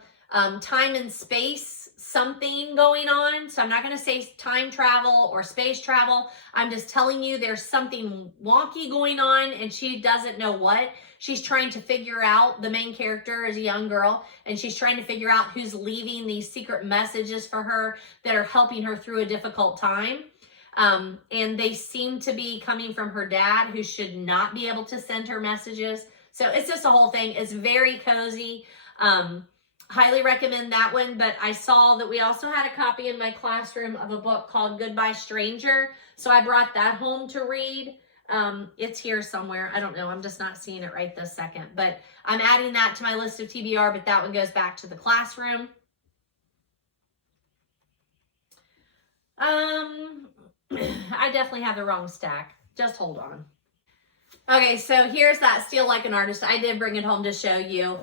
time and space something going on. So I'm not going to say time travel or space travel. I'm just telling you there's something wonky going on and she doesn't know what. She's trying to figure out, the main character is a young girl, and she's trying to figure out who's leaving these secret messages for her that are helping her through a difficult time. And they seem to be coming from her dad, who should not be able to send her messages. So it's just a whole thing. It's very cozy. Highly recommend that one. But I saw that we also had a copy in my classroom of a book called Goodbye Stranger. So I brought that home to read. It's here somewhere. I don't know. I'm just not seeing it right this second. But I'm adding that to my list of TBR, but that one goes back to the classroom. I definitely have the wrong stack. Just hold on. Okay, so here's that Steal Like an Artist. I did bring it home to show you.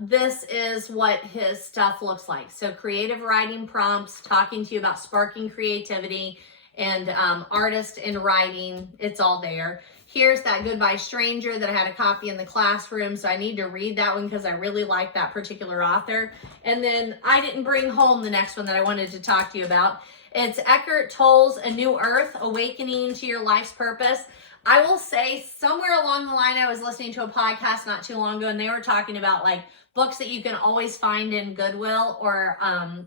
This is what his stuff looks like. So creative writing prompts, talking to you about sparking creativity, and artist and writing. It's all there. Here's that Goodbye Stranger that I had a copy in the classroom. So I need to read that one because I really like that particular author. And then I didn't bring home the next one that I wanted to talk to you about. It's Eckhart Tolle's A New Earth, Awakening to Your Life's Purpose. I will say somewhere along the line, I was listening to a podcast not too long ago, and they were talking about like books that you can always find in Goodwill or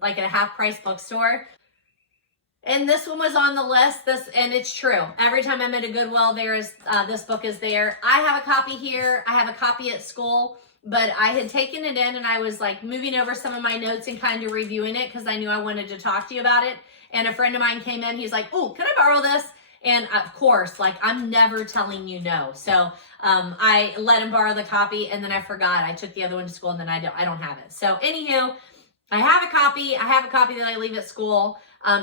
like at a half-price bookstore. And this one was on the list, and it's true. Every time I'm at a Goodwill, there is this book is there. I have a copy here. I have a copy at school, but I had taken it in and I was like moving over some of my notes and kind of reviewing it because I knew I wanted to talk to you about it. And a friend of mine came in, he's like, oh, can I borrow this? And of course, like I'm never telling you no. So I let him borrow the copy and then I forgot. I took the other one to school and then I don't have it. So anywho, I have a copy. I have a copy that I leave at school.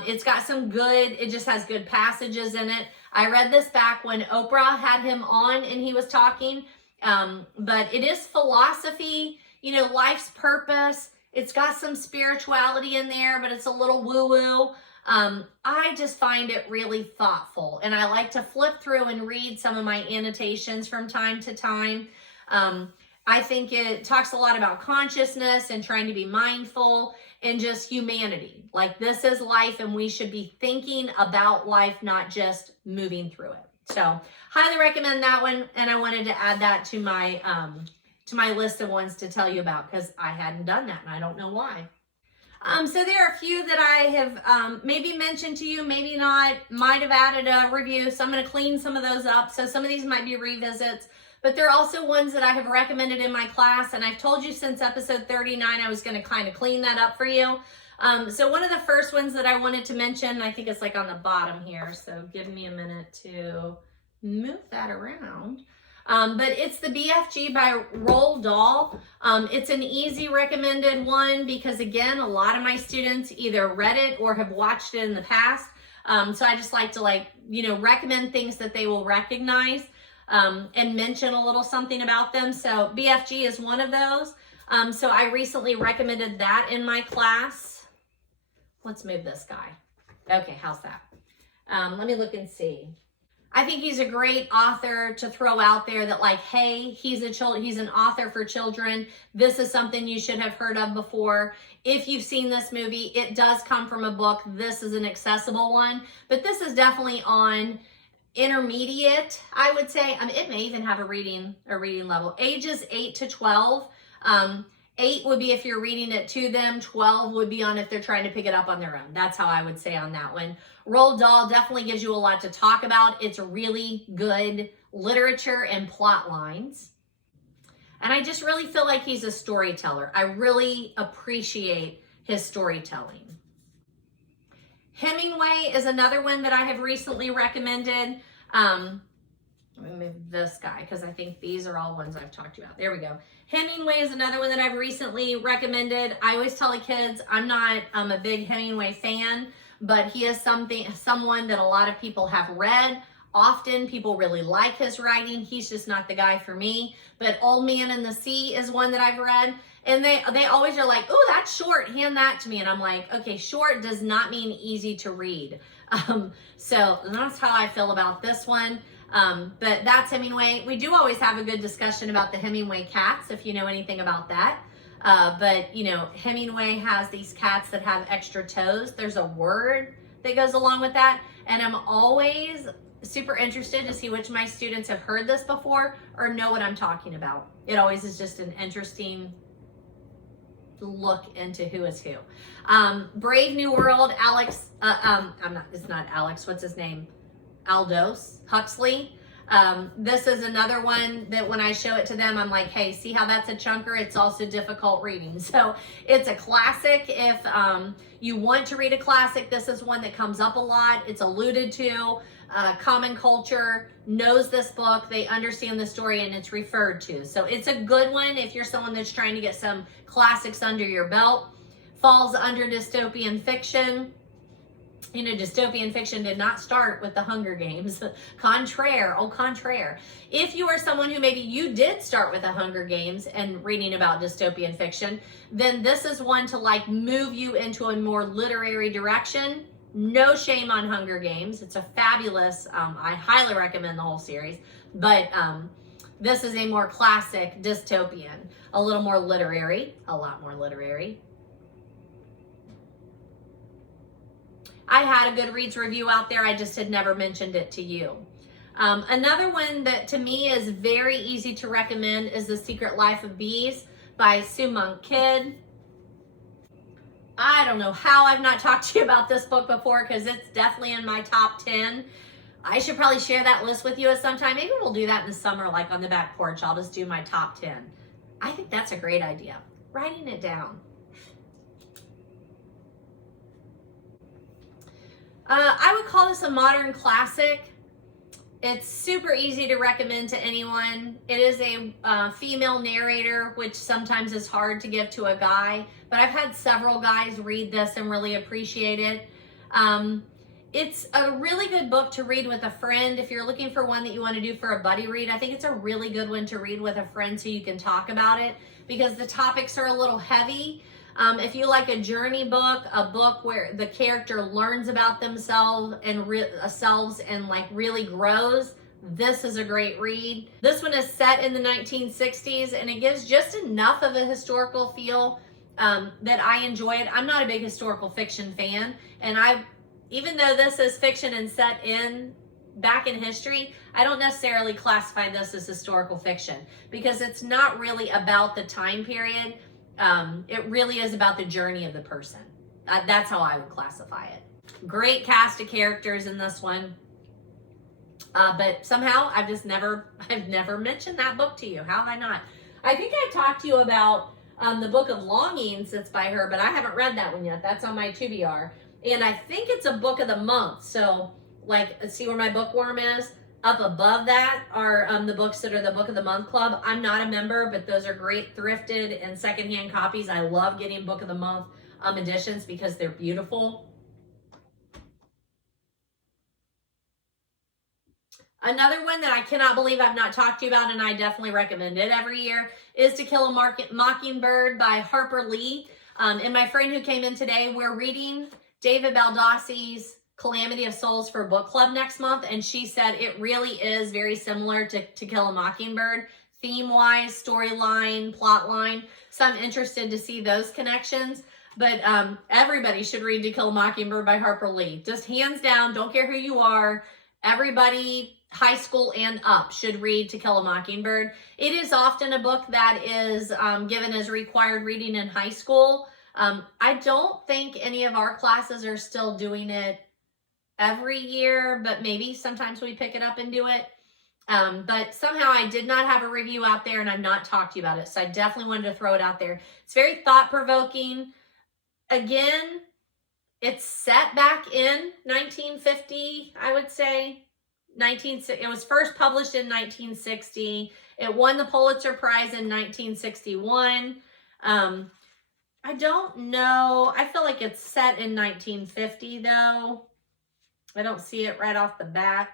It's got some good, it just has good passages in it. I read this back when Oprah had him on and he was talking. But it is philosophy, you know, life's purpose. It's got some spirituality in there, but it's a little woo-woo. I just find it really thoughtful, and I like to flip through and read some of my annotations from time to time. I think it talks a lot about consciousness and trying to be mindful and just humanity. Like this is life and we should be thinking about life, not just moving through it. So highly recommend that one. And I wanted to add that to my list of ones to tell you about because I hadn't done that and I don't know why. So there are a few that I have maybe mentioned to you, maybe not, might have added a review. So I'm going to clean some of those up. So some of these might be revisits, but there are also ones that I have recommended in my class. And I've told you since episode 39, I was going to kind of clean that up for you. So one of the first ones that I wanted to mention, I think it's like on the bottom here. So give me a minute to move that around. But it's the BFG by Roald Dahl. It's an easy recommended one because again, a lot of my students either read it or have watched it in the past. So I just like to recommend things that they will recognize, and mention a little something about them. So BFG is one of those. So I recently recommended that in my class. Let's move this guy. Okay, how's that? Let me look and see. I think he's a great author to throw out there that like, hey, he's an author for children. This is something you should have heard of before. If you've seen this movie, it does come from a book. This is an accessible one, but this is definitely on intermediate, I would say. I mean, it may even have a reading level. Ages 8 to 12. 8 would be if you're reading it to them. 12 would be on if they're trying to pick it up on their own. That's how I would say on that one. Roald Dahl definitely gives you a lot to talk about. It's really good literature and plot lines. And I just really feel like he's a storyteller. I really appreciate his storytelling. Hemingway is another one that I have recently recommended. Let me move this guy because I think these are all ones I've talked about. There we go. Hemingway is another one that I've recently recommended. I always tell the kids I'm not a big Hemingway fan, but he is someone that a lot of people have read. Often people really like his writing. He's just not the guy for me. But Old Man and the Sea is one that I've read. And they always are like, oh, that's short, hand that to me. And I'm like, okay, short does not mean easy to read. So that's how I feel about this one. But that's Hemingway. We do always have a good discussion about the Hemingway cats, if you know anything about that. But, you know, Hemingway has these cats that have extra toes. There's a word that goes along with that. And I'm always super interested to see which of my students have heard this before or know what I'm talking about. It always is just an interesting look into who is who. Brave New World, it's not Alex, what's his name? Aldous Huxley. This is another one that when I show it to them, I'm like, hey, see how that's a chunker? It's also difficult reading. So it's a classic. If you want to read a classic, this is one that comes up a lot. It's alluded to. Common culture knows this book. They understand the story and it's referred to. So it's a good one if you're someone that's trying to get some classics under your belt. Falls under dystopian fiction. You know, dystopian fiction did not start with the Hunger Games. Contraire, au contraire. If you are someone who maybe you did start with the Hunger Games and reading about dystopian fiction, then this is one to like move you into a more literary direction. No shame on Hunger Games. It's a fabulous, I highly recommend the whole series. But this is a more classic dystopian, a little more literary, a lot more literary. I had a Goodreads review out there. I just had never mentioned it to you. Another one that to me is very easy to recommend is The Secret Life of Bees by Sue Monk Kidd. I don't know how I've not talked to you about this book before because it's definitely in my top 10. I should probably share that list with you at some time. Maybe we'll do that in the summer, like on the back porch. I'll just do my top 10. I think that's a great idea. Writing it down. I would call this a modern classic. It's super easy to recommend to anyone. It is a female narrator, which sometimes is hard to give to a guy, but I've had several guys read this and really appreciate it. It's a really good book to read with a friend. If you're looking for one that you want to do for a buddy read, I think it's a really good one to read with a friend so you can talk about it because the topics are a little heavy. If you like a journey book, a book where the character learns about themselves and like really grows, this is a great read. This one is set in the 1960s and it gives just enough of a historical feel that I enjoy it. I'm not a big historical fiction fan, and even though this is fiction and set back in history, I don't necessarily classify this as historical fiction because it's not really about the time period. It really is about the journey of the person. That's how I would classify it. Great cast of characters in this one. But somehow I've never mentioned that book to you. How have I not? I think I talked to you about the Book of Longings that's by her, but I haven't read that one yet. That's on my TBR. And I think it's a book of the month. So like, see where my bookworm is? Up above that are the books that are the Book of the Month Club. I'm not a member, but those are great thrifted and secondhand copies. I love getting Book of the Month editions because they're beautiful. Another one that I cannot believe I've not talked to you about, and I definitely recommend it every year, is To Kill a Mockingbird by Harper Lee. And my friend who came in today, we're reading David Baldassi's Calamity of Souls for book club next month, and she said it really is very similar to Kill a Mockingbird, theme-wise, storyline, plot line. So I'm interested to see those connections. But everybody should read To Kill a Mockingbird by Harper Lee. Just hands down, don't care who you are. Everybody, high school and up, should read To Kill a Mockingbird. It is often a book that is given as required reading in high school. I don't think any of our classes are still doing it every year, but maybe sometimes we pick it up and do it. But somehow I did not have a review out there and I've not talked to you about it. So I definitely wanted to throw it out there. It's very thought-provoking. Again, it's set back in 1950, I would say. It was first published in 1960. It won the Pulitzer Prize in 1961. I don't know. I feel like it's set in 1950 though. I don't see it right off the bat.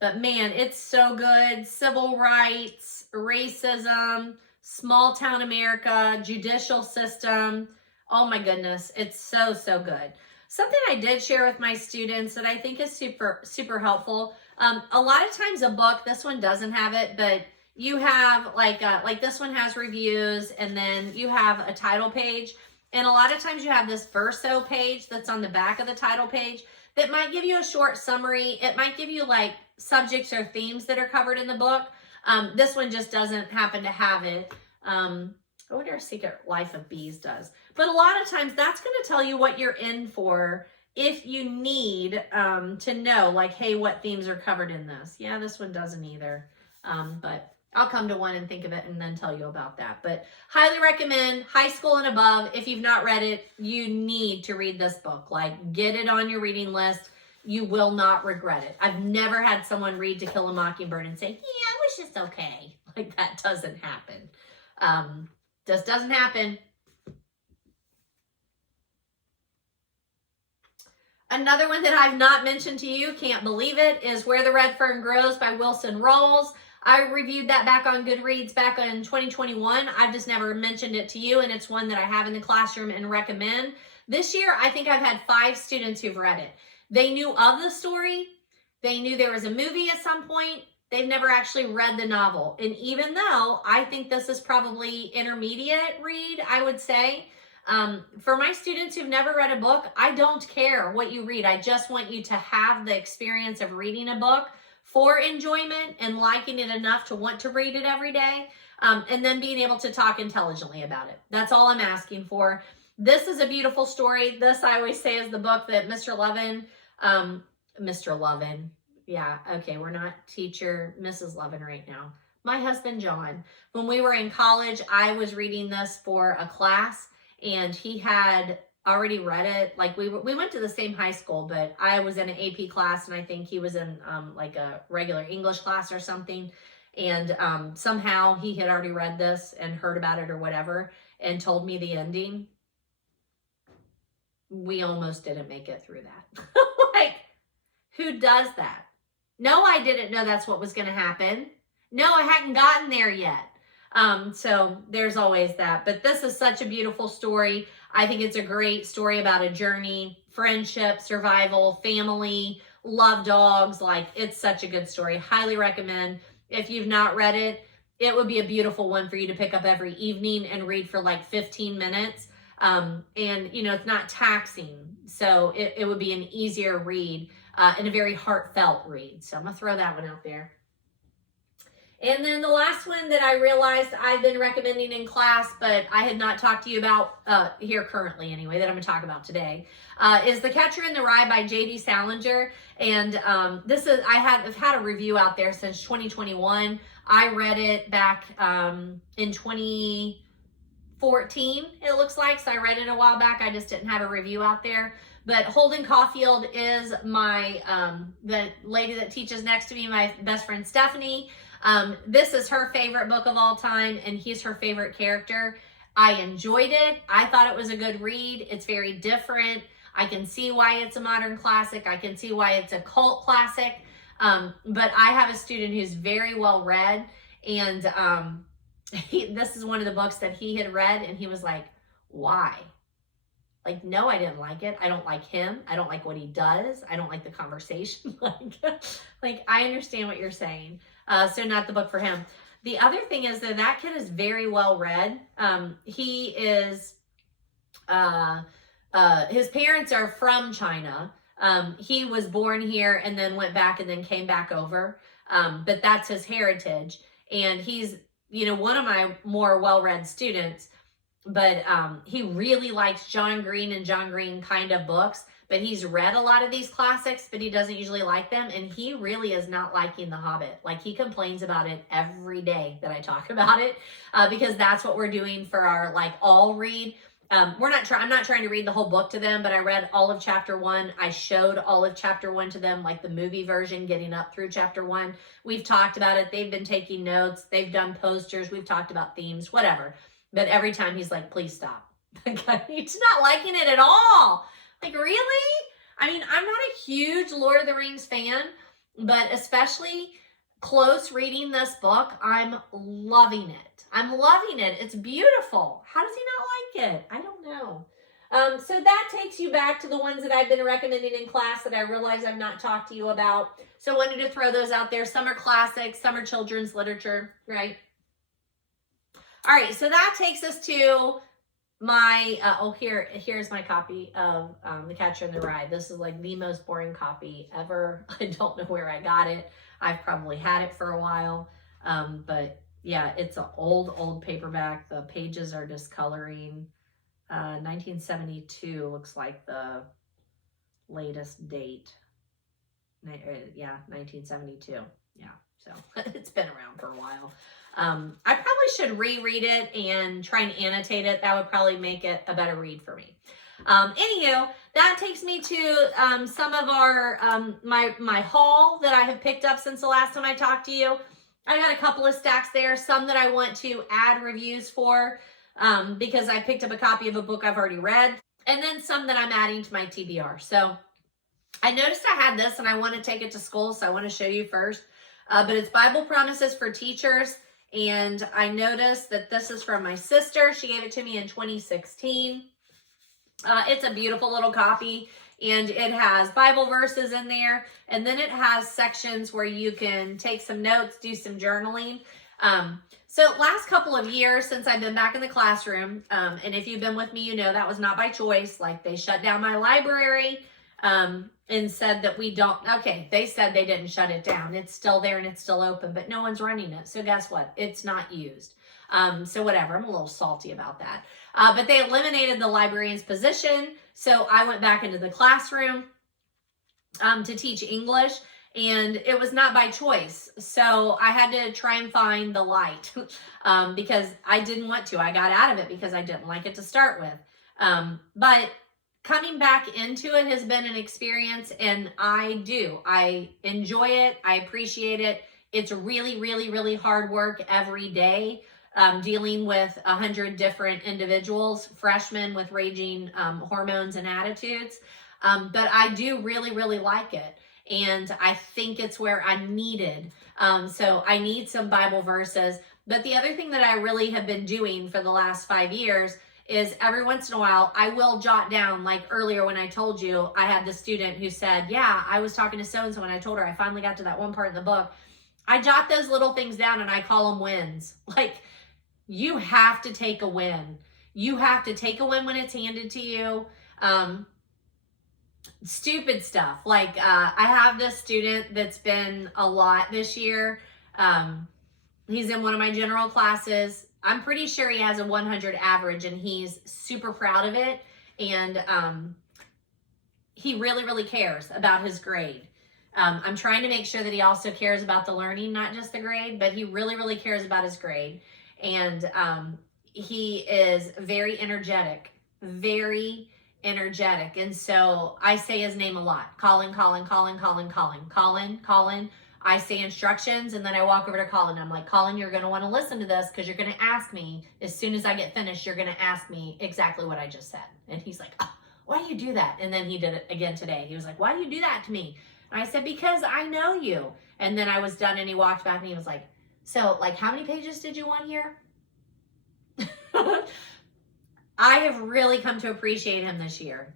But man, it's so good. Civil rights, racism, small town America, judicial system. Oh my goodness, it's so, so good. Something I did share with my students that I think is super, super helpful. A lot of times a book, this one doesn't have it, but you have like this one has reviews, and then you have a title page. And a lot of times you have this verso page that's on the back of the title page that might give you a short summary. It might give you like subjects or themes that are covered in the book. This one just doesn't happen to have it. I wonder if Secret Life of Bees does. But a lot of times that's going to tell you what you're in for if you need to know, like, hey, what themes are covered in this. Yeah, this one doesn't either. But I'll come to one and think of it and then tell you about that. But highly recommend, high school and above. If you've not read it, you need to read this book. Like, get it on your reading list. You will not regret it. I've never had someone read To Kill a Mockingbird and say, yeah, it was just okay. Like, that doesn't happen. Just doesn't happen. Another one that I've not mentioned to you, can't believe it, is Where the Red Fern Grows by Wilson Rawls. I reviewed that back on Goodreads back in 2021. I've just never mentioned it to you, and it's one that I have in the classroom and recommend. This year, I think I've had 5 students who've read it. They knew of the story. They knew there was a movie at some point. They've never actually read the novel. And even though I think this is probably intermediate read, I would say, for my students who've never read a book, I don't care what you read. I just want you to have the experience of reading a book for enjoyment and liking it enough to want to read it every day, and then being able to talk intelligently about it. That's all I'm asking for. This is a beautiful story. This, I always say, is the book that Mr. Lovin, yeah, okay, we're not teacher Mrs. Lovin right now. My husband, John, when we were in college, I was reading this for a class, and he had already read it. Like, we went to the same high school, but I was in an AP class, and I think he was in like a regular English class or something. And somehow he had already read this and heard about it or whatever and told me the ending. We almost didn't make it through that. Like, who does that? No, I didn't know that's what was going to happen. No, I hadn't gotten there yet. So there's always that. But this is such a beautiful story. I think it's a great story about a journey, friendship, survival, family, love dogs. Like, it's such a good story. Highly recommend. If you've not read it, it would be a beautiful one for you to pick up every evening and read for like 15 minutes. And, you know, it's not taxing. So it would be an easier read and a very heartfelt read. So I'm going to throw that one out there. And then the last one that I realized I've been recommending in class, but I had not talked to you about here currently anyway, that I'm going to talk about today, is The Catcher in the Rye by J.D. Salinger. And this is, I've had a review out there since 2021. I read it back in 2014, it looks like. So I read it a while back. I just didn't have a review out there. But Holden Caulfield is my, the lady that teaches next to me, my best friend Stephanie. This is her favorite book of all time, and he's her favorite character. I enjoyed it. I thought it was a good read. It's very different. I can see why it's a modern classic. I can see why it's a cult classic. But I have a student who's very well read, and this is one of the books that he had read, and he was like, why? Like, no, I didn't like it. I don't like him. I don't like what he does. I don't like the conversation. like, I understand what you're saying. So not the book for him. The other thing is that kid is very well read. He is, his parents are from China. He was born here and then went back and then came back over. But that's his heritage. And he's, you know, one of my more well-read students. But he really likes John Green and John Green kind of books. But he's read a lot of these classics, but he doesn't usually like them. And he really is not liking The Hobbit. Like, he complains about it every day that I talk about it, because that's what we're doing for our, like, all read. I'm not trying to read the whole book to them, but I read all of chapter 1. I showed all of chapter 1 to them, like the movie version, getting up through chapter 1. We've talked about it. They've been taking notes. They've done posters. We've talked about themes, whatever. But every time he's like, please stop. He's not liking it at all. Like, really? I mean, I'm not a huge Lord of the Rings fan, but especially close reading this book, I'm loving it. I'm loving it. It's beautiful. How does he not like it? I don't know. So that takes you back to the ones that I've been recommending in class that I realize I've not talked to you about. So I wanted to throw those out there. Some are classics, some are children's literature, right? All right, so that takes us to my, here's my copy of The Catcher in the Rye. This is like the most boring copy ever. I don't know where I got it. I've probably had it for a while, but yeah, it's an old paperback. The pages are discoloring. 1972 looks like the latest date. Yeah, 1972. Yeah, so it's been around for a while. I probably should reread it and try and annotate it. That would probably make it a better read for me. Anywho, that takes me to some of our my haul that I have picked up since the last time I talked to you. I got a couple of stacks there, some that I want to add reviews for because I picked up a copy of a book I've already read, and then some that I'm adding to my TBR. So I noticed I had this and I want to take it to school, so I want to show you first. But it's Bible Promises for Teachers. And I noticed that this is from my sister. She gave it to me in 2016. It's a beautiful little copy, and it has Bible verses in there. And then it has sections where you can take some notes, do some journaling. So last couple of years since I've been back in the classroom, and if you've been with me, you know that was not by choice. Like, they shut down my library and said that we don't, okay, they said they didn't shut it down. It's still there and it's still open, but no one's running it. So guess what? It's not used. So whatever, I'm a little salty about that. But they eliminated the librarian's position. So I went back into the classroom to teach English, and it was not by choice. So I had to try and find the light because I didn't want to. I got out of it because I didn't like it to start with. But coming back into it has been an experience, and I enjoy it. I appreciate it. It's really, really, really hard work every day, dealing with 100 different individuals, freshmen with raging hormones and attitudes. But I do really, really like it. And I think it's where I'm needed. So I need some Bible verses. But the other thing that I really have been doing for the last 5 years is every once in a while, I will jot down, like earlier when I told you, I had the student who said, yeah, I was talking to so-and-so and I told her I finally got to that one part in the book. I jot those little things down and I call them wins. Like, you have to take a win. You have to take a win when it's handed to you. Stupid stuff. Like, I have this student that's been a lot this year. He's in one of my general classes. I'm pretty sure he has a 100 average, and he's super proud of it. And he really, really cares about his grade. I'm trying to make sure that he also cares about the learning, not just the grade, but he really, really cares about his grade. And he is very energetic, very energetic. And so I say his name a lot. Colin. I say instructions, and then I walk over to Colin. I'm like, Colin, you're going to want to listen to this because you're going to ask me, as soon as I get finished, you're going to ask me exactly what I just said. And he's like, oh, why do you do that? And then he did it again today. He was like, why do you do that to me? And I said, because I know you. And then I was done, and he walked back and he was like, so, like, how many pages did you want here? I have really come to appreciate him this year.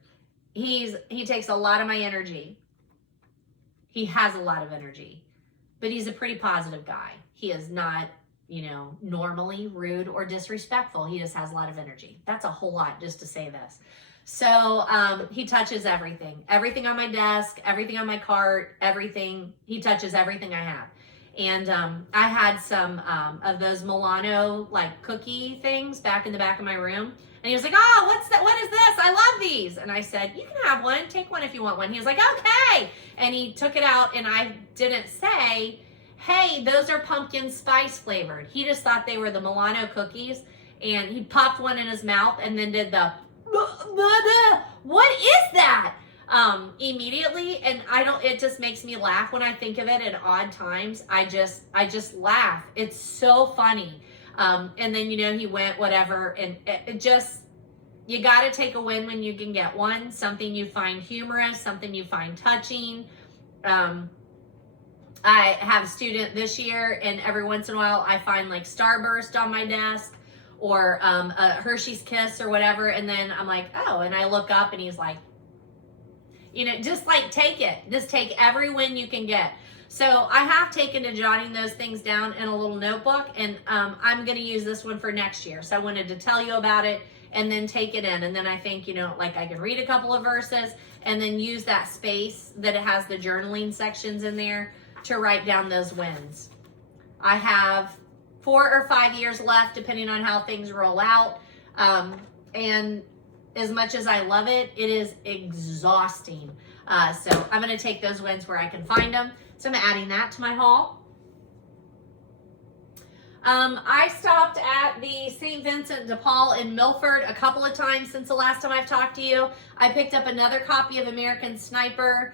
He takes a lot of my energy. He has a lot of energy. But he's a pretty positive guy. He is not, normally rude or disrespectful. He just has a lot of energy. That's a whole lot just to say this. So he touches everything. Everything on my desk, everything on my cart, everything. He touches everything I have. And I had some of those Milano, like, cookie things back in the back of my room. And he was like, oh, what's that? What is this? I love these. And I said, you can have one. Take one if you want one. He was like, okay. And he took it out, and I didn't say, hey, those are pumpkin spice flavored. He just thought they were the Milano cookies. And he popped one in his mouth and then did the, what is that? Immediately. And it just makes me laugh when I think of it at odd times. I just laugh. It's so funny. And then, he went whatever, and it just, you got to take a win when you can get one, something you find humorous, something you find touching. I have a student this year, and every once in a while I find like Starburst on my desk, or a Hershey's Kiss or whatever. And then I'm like, oh, and I look up and he's like, you know, just like take it. Just take every win you can get. So I have taken to jotting those things down in a little notebook, and I'm going to use this one for next year. So I wanted to tell you about it and then take it in. And then I think, you know, like I can read a couple of verses and then use that space that it has the journaling sections in there to write down those wins. I have 4 or 5 years left, depending on how things roll out. And as much as I love it, it is exhausting. So I'm going to take those wins where I can find them. So I'm adding that to my haul. I stopped at the St. Vincent de Paul in Milford a couple of times since the last time I've talked to you. I picked up another copy of American Sniper.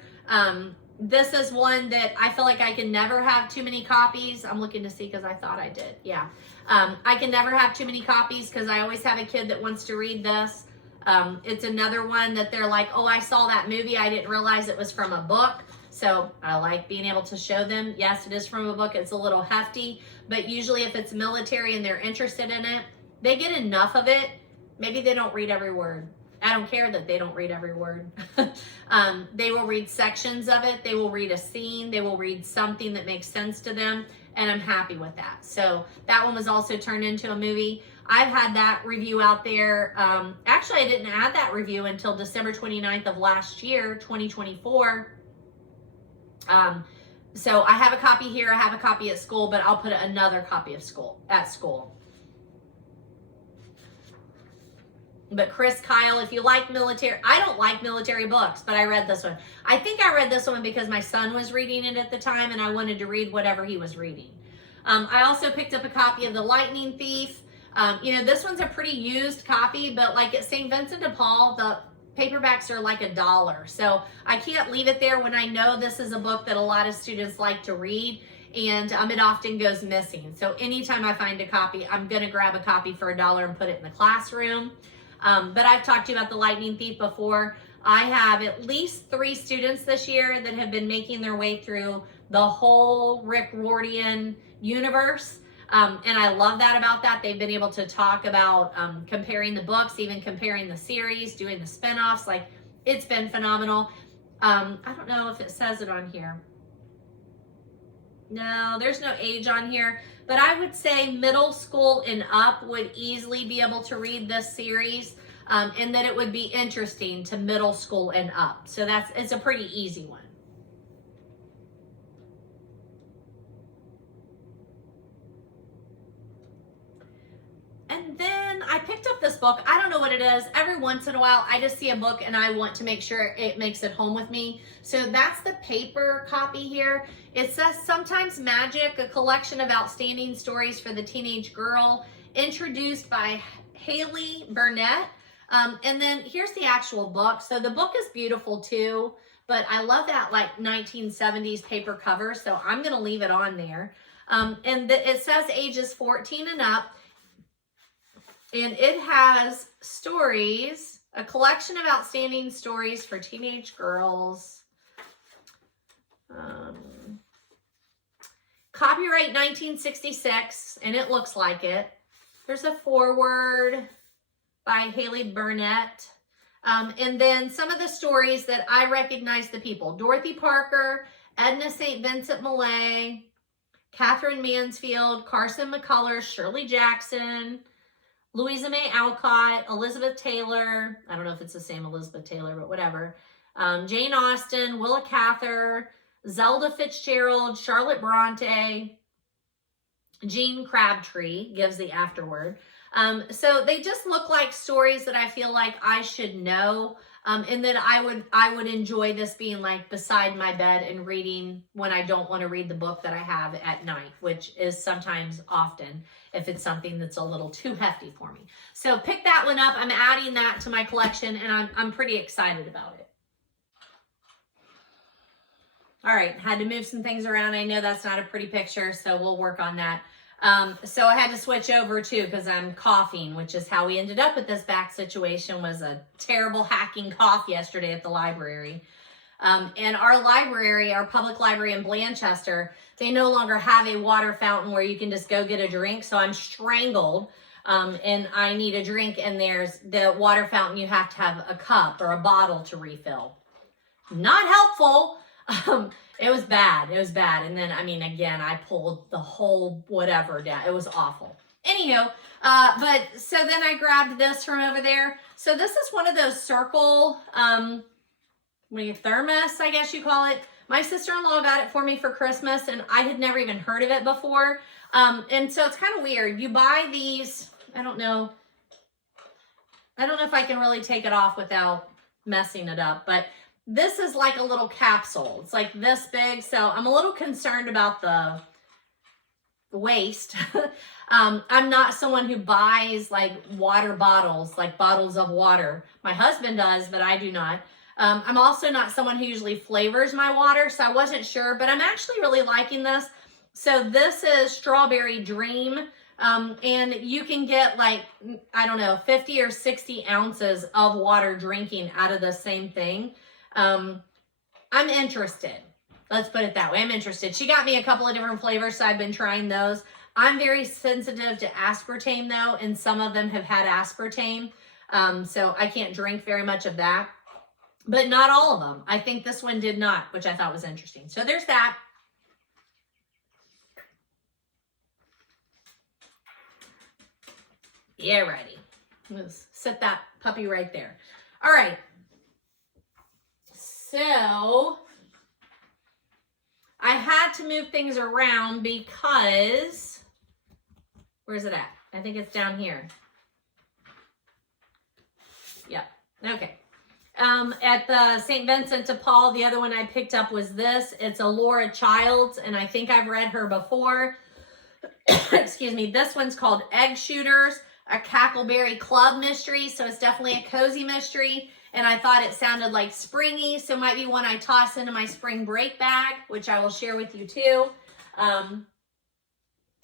This is one that I feel like I can never have too many copies. I'm looking to see because I thought I did. Yeah. I can never have too many copies because I always have a kid that wants to read this. It's another one that they're like, oh, I saw that movie. I didn't realize it was from a book. So I like being able to show them, yes, it is from a book. It's a little hefty, but usually if it's military and they're interested in it, they get enough of it. Maybe they don't read every word. I don't care that they don't read every word. They will read sections of it. They will read a scene. They will read something that makes sense to them. And I'm happy with that. So that one was also turned into a movie. I've had that review out there. Actually, I didn't add that review until December 29th of last year, 2024. So I have a copy here, I have a copy at school, but I'll put another copy at school. But Chris Kyle, if you like military, I don't like military books, but I read this one. I think I read this one because my son was reading it at the time and I wanted to read whatever he was reading. I also picked up a copy of The Lightning Thief. You know, this one's a pretty used copy, but like at St. Vincent de Paul, the paperbacks are like $1. So I can't leave it there when I know this is a book that a lot of students like to read, and it often goes missing. So anytime I find a copy, I'm gonna grab a copy for $1 and put it in the classroom. But I've talked to you about The Lightning Thief before. I have at least 3 students this year that have been making their way through the whole Rick Riordan universe. And I love that about that. They've been able to talk about comparing the books, even comparing the series, doing the spinoffs. Like, it's been phenomenal. I don't know if it says it on here. No, there's no age on here. But I would say middle school and up would easily be able to read this series, and that it would be interesting to middle school and up. So it's a pretty easy one. And then I picked up this book. I don't know what it is. Every once in a while, I just see a book and I want to make sure it makes it home with me. So that's the paper copy here. It says Sometimes Magic, a collection of outstanding stories for the teenage girl, introduced by Haley Burnett. And then here's the actual book. So the book is beautiful too, but I love that like 1970s paper cover. So I'm going to leave it on there. And it says ages 14 and up. And it has stories, a collection of outstanding stories for teenage girls. Copyright 1966, and it looks like it. There's a foreword by Haley Burnett. And then some of the stories that I recognize the people. Dorothy Parker, Edna St. Vincent Millay, Catherine Mansfield, Carson McCullers, Shirley Jackson, Louisa May Alcott, Elizabeth Taylor, I don't know if it's the same Elizabeth Taylor, but whatever. Jane Austen, Willa Cather, Zelda Fitzgerald, Charlotte Bronte, Jean Crabtree gives the afterword. So they just look like stories that I feel like I should know, and that I would enjoy this being like beside my bed and reading when I don't want to read the book that I have at night, which is sometimes often if it's something that's a little too hefty for me. So pick that one up. I'm adding that to my collection, and I'm pretty excited about it. All right, had to move some things around. I know that's not a pretty picture, so we'll work on that. So I had to switch over too because I'm coughing, which is how we ended up with this back situation. Was a terrible hacking cough yesterday at the library. And our library, our public library in Blanchester, they no longer have a water fountain where you can just go get a drink. So I'm strangled and I need a drink, and there's the water fountain, you have to have a cup or a bottle to refill. Not helpful. It was bad. It was bad. And then, I mean, again, I pulled the whole whatever down. It was awful. Anywho, but so then I grabbed this from over there. So this is one of those circle, thermos, I guess you call it. My sister-in-law got it for me for Christmas, and I had never even heard of it before. And so it's kind of weird. You buy these, I don't know if I can really take it off without messing it up, but this is like a little capsule. It's like this big, so I'm a little concerned about the waste. I'm not someone who buys like water bottles, like bottles of water. My husband does, but I do not. I'm also not someone who usually flavors my water, so I wasn't sure, but I'm actually really liking this. So this is Strawberry Dream, and you can get like, I don't know, 50 or 60 ounces of water drinking out of the same thing. I'm interested. Let's put it that way. I'm interested. She got me a couple of different flavors, so I've been trying those. I'm very sensitive to aspartame though, and some of them have had aspartame. So I can't drink very much of that, but not all of them. I think this one did not, which I thought was interesting. So there's that. Yeah, righty. Let's set that puppy right there. All right. So I had to move things around because, where's it at? I think it's down here. Yep. Okay. At the St. Vincent de Paul, the other one I picked up was this. It's a Laura Childs, and I think I've read her before. Excuse me. This one's called Egg Shooters, a Cackleberry Club mystery. So it's definitely a cozy mystery. And I thought it sounded like springy, so it might be one I toss into my spring break bag, which I will share with you too. And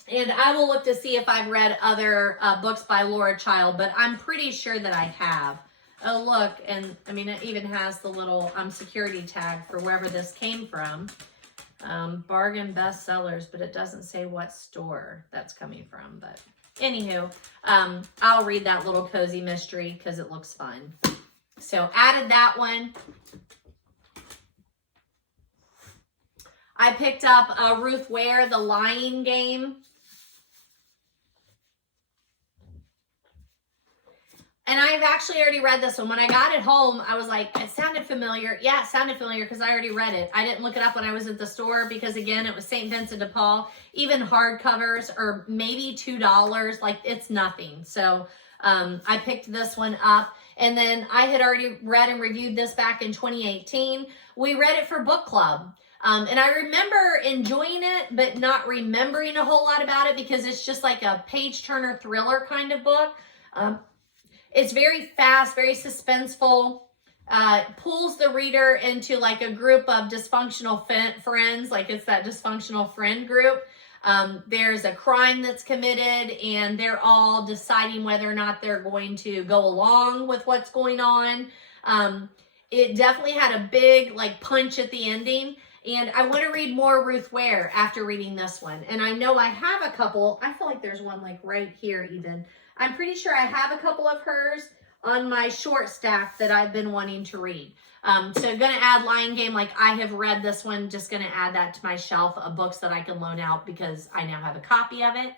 I will look to see if I've read other books by Laura Child, but I'm pretty sure that I have. Oh, look, and I mean, it even has the little security tag for wherever this came from. Bargain Bestsellers, but it doesn't say what store that's coming from. But anywho, I'll read that little cozy mystery because it looks fun. So added that one. I picked up Ruth Ware, The Lying Game. And I've actually already read this one. When I got it home, I was like, it sounded familiar. Yeah, it sounded familiar because I already read it. I didn't look it up when I was at the store because, again, it was St. Vincent de Paul. Even hardcovers are maybe $2. Like, it's nothing. So I picked this one up. And then I had already read and reviewed this back in 2018. We read it for book club. And I remember enjoying it, but not remembering a whole lot about it because it's just like a page-turner thriller kind of book. It's very fast, very suspenseful, pulls the reader into like a group of dysfunctional friends, like it's that dysfunctional friend group. There's a crime that's committed and they're all deciding whether or not they're going to go along with what's going on. It definitely had a big like punch at the ending. And I want to read more Ruth Ware after reading this one. And I know I have a couple. I feel like there's one like right here even. I'm pretty sure I have a couple of hers on my short stack that I've been wanting to read. So going to add Lying Game, like I have read this one, just going to add that to my shelf of books that I can loan out because I now have a copy of it.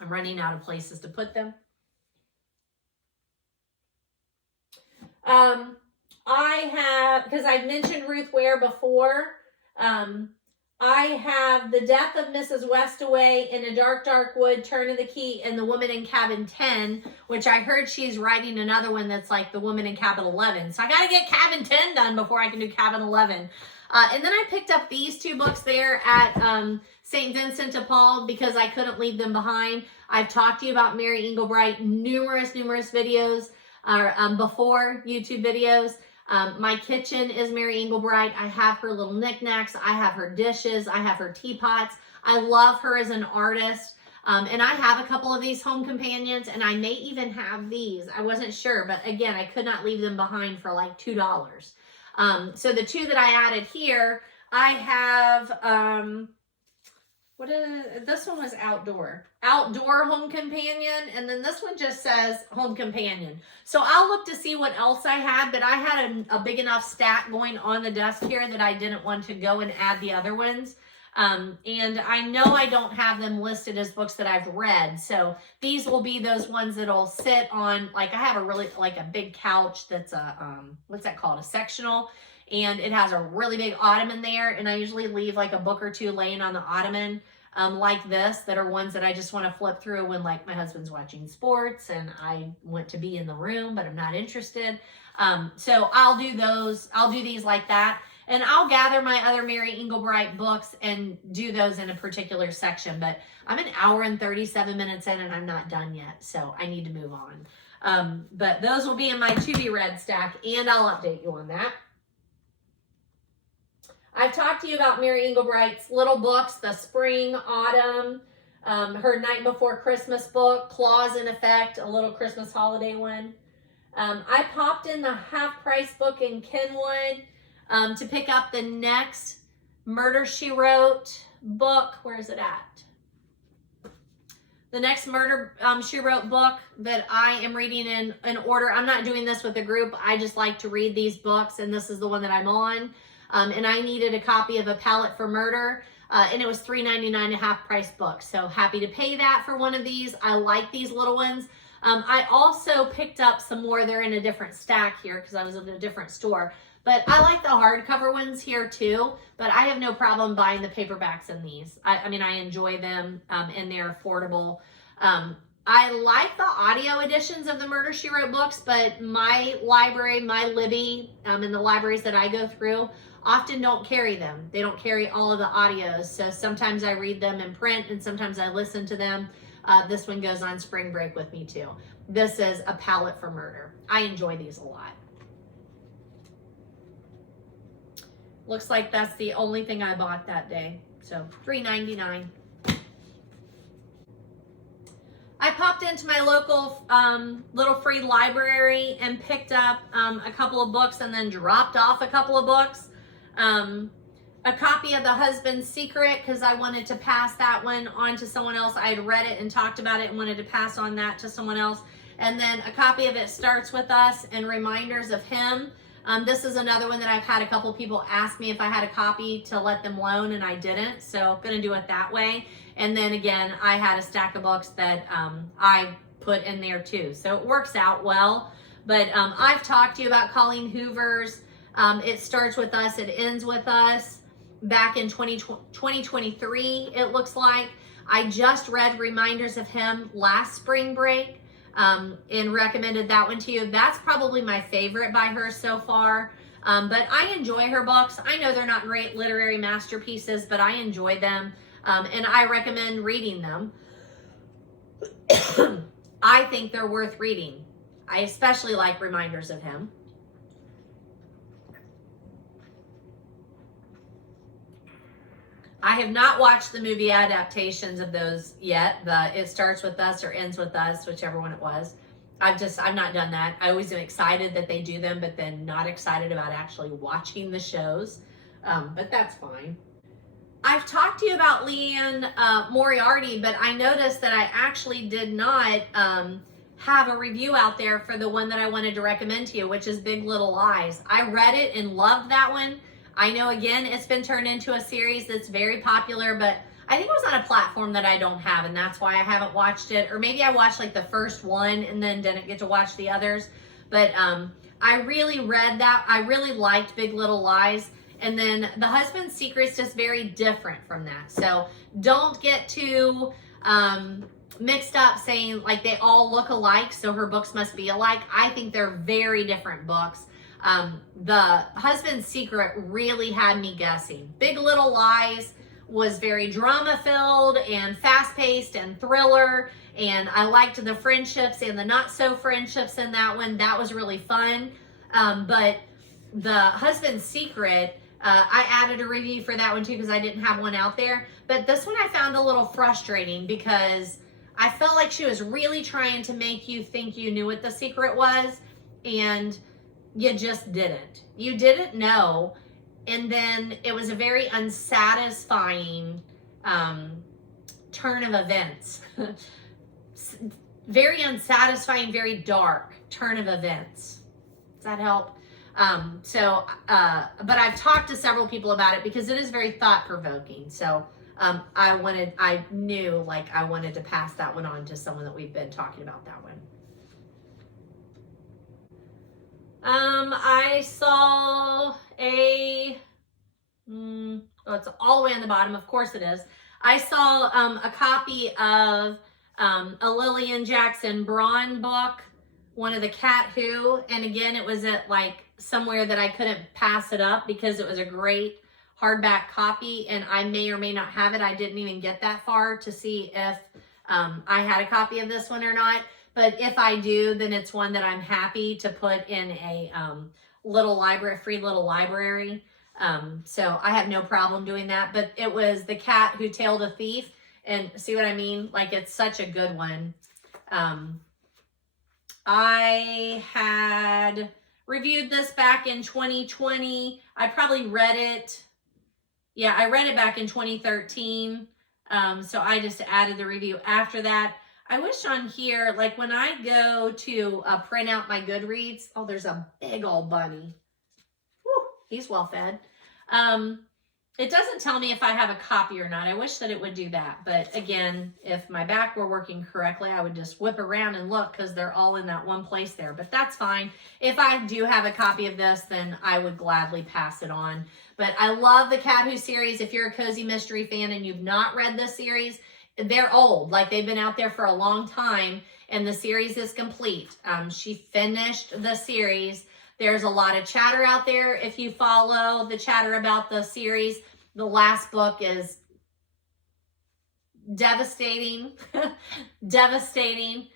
I'm running out of places to put them. I have, because I've mentioned Ruth Ware before, I have The Death of Mrs. Westaway, In a Dark, Dark Wood, Turn of the Key, and The Woman in Cabin 10, which I heard she's writing another one that's like The Woman in Cabin 11. So I got to get Cabin 10 done before I can do Cabin 11. And then I picked up these two books there at St. Vincent de Paul because I couldn't leave them behind. I've talked to you about Mary Engelbreit numerous videos before, YouTube videos. My kitchen is Mary Engelbreit. I have her little knickknacks. I have her dishes. I have her teapots. I love her as an artist. And I have a couple of these home companions, and I may even have these. I wasn't sure, but again, I could not leave them behind for like $2. So the two that I added here, I have, This one was outdoor home companion, and then this one just says home companion. So I'll look to see what else I had, but I had a big enough stack going on the desk here that I didn't want to go and add the other ones. And I know I don't have them listed as books that I've read. So these will be those ones that'll sit on, like I have a really, like a big couch that's a, what's that called? A sectional. And it has a really big ottoman there. And I usually leave like a book or two laying on the ottoman, like this, that are ones that I just want to flip through when like my husband's watching sports and I want to be in the room, but I'm not interested. So I'll do those. I'll do these like that. And I'll gather my other Mary Engelbreit books and do those in a particular section. But I'm an hour and 37 minutes in and I'm not done yet. So I need to move on. But those will be in my to be read stack and I'll update you on that. I've talked to you about Mary Engelbreit's little books, the spring, autumn, her Night Before Christmas book, Claws in Effect, a little Christmas holiday one. I popped in the half price book in Kenwood to pick up the next Murder, She Wrote book. Where is it at? The next Murder, She Wrote book that I am reading in order. I'm not doing this with a group. I just like to read these books, and this is the one that I'm on. And I needed a copy of A Palette for Murder, and it was $3.99 a half price book. So happy to pay that for one of these. I like these little ones. I also picked up some more. They're in a different stack here because I was in a different store. But I like the hardcover ones here too, but I have no problem buying the paperbacks in these. I mean, I enjoy them and they're affordable. I like the audio editions of the Murder, She Wrote books, but my library, my Libby, and the libraries that I go through often don't carry them. They don't carry all of the audios. So sometimes I read them in print and sometimes I listen to them. This one goes on spring break with me too. This is A Palette for Murder. I enjoy these a lot. Looks like that's the only thing I bought that day. So $3.99. I popped into my local little free library and picked up a couple of books and then dropped off a couple of books. A copy of The Husband's Secret because I wanted to pass that one on to someone else. I had read it and talked about it and wanted to pass on that to someone else. And then a copy of It Starts With Us and Reminders of Him. This is another one that I've had a couple people ask me if I had a copy to let them loan, and I didn't. So I'm going to do it that way. And then again, I had a stack of books that I put in there too. So it works out well. But I've talked to you about Colleen Hoover's It Starts With Us, It Ends With Us. Back in 2023, it looks like. I just read Reminders of Him last spring break. And recommended that one to you. That's probably my favorite by her so far. But I enjoy her books. I know they're not great literary masterpieces, but I enjoy them. And I recommend reading them. I think they're worth reading. I especially like Reminders of Him. I have not watched the movie adaptations of those yet. The It Starts With Us or Ends With Us, whichever one it was. I've not done that. I always am excited that they do them, but then not excited about actually watching the shows. But that's fine. I've talked to you about Leanne Moriarty, but I noticed that I actually did not have a review out there for the one that I wanted to recommend to you, which is Big Little Lies. I read it and loved that one. I know, again, it's been turned into a series that's very popular, but I think it was on a platform that I don't have, and that's why I haven't watched it. Or maybe I watched like the first one and then didn't get to watch the others. But I really read that. I really liked Big Little Lies. And then The Husband's Secret is just very different from that. So don't get too mixed up saying like they all look alike, so her books must be alike. I think they're very different books. The Husband's Secret really had me guessing. Big Little Lies was very drama-filled and fast-paced and thriller, and I liked the friendships and the not-so-friendships in that one. That was really fun. But The Husband's Secret, I added a review for that one too because I didn't have one out there. But this one I found a little frustrating because I felt like she was really trying to make you think you knew what the secret was, and you just didn't. You didn't know. And then it was a very unsatisfying turn of events. Very unsatisfying, very dark turn of events. Does that help? But I've talked to several people about it because it is very thought-provoking. So I knew like I wanted to pass that one on to someone that we've been talking about that one. I saw oh, it's all the way on the bottom. Of course it is. I saw a copy of a Lillian Jackson Braun book, one of the Cat Who, and again, it was at like somewhere that I couldn't pass it up because it was a great hardback copy, and I may or may not have it. I didn't even get that far to see if I had a copy of this one or not. But if I do, then it's one that I'm happy to put in a little library, free little library. So I have no problem doing that. But it was The Cat Who Tailed a Thief. And see what I mean? Like, it's such a good one. I had reviewed this back in 2020. I probably read it. Yeah, I read it back in 2013. So I just added the review after that. I wish on here, like when I go to print out my Goodreads, oh, there's a big old bunny. Whew, he's well fed. It doesn't tell me if I have a copy or not. I wish that it would do that. But again, if my back were working correctly, I would just whip around and look because they're all in that one place there. But that's fine. If I do have a copy of this, then I would gladly pass it on. But I love the Cat Who series. If you're a cozy mystery fan and you've not read this series, they're old. Like, they've been out there for a long time, and the series is complete. She finished the series. There's a lot of chatter out there. If you follow the chatter about the series, the last book is devastating. Devastating.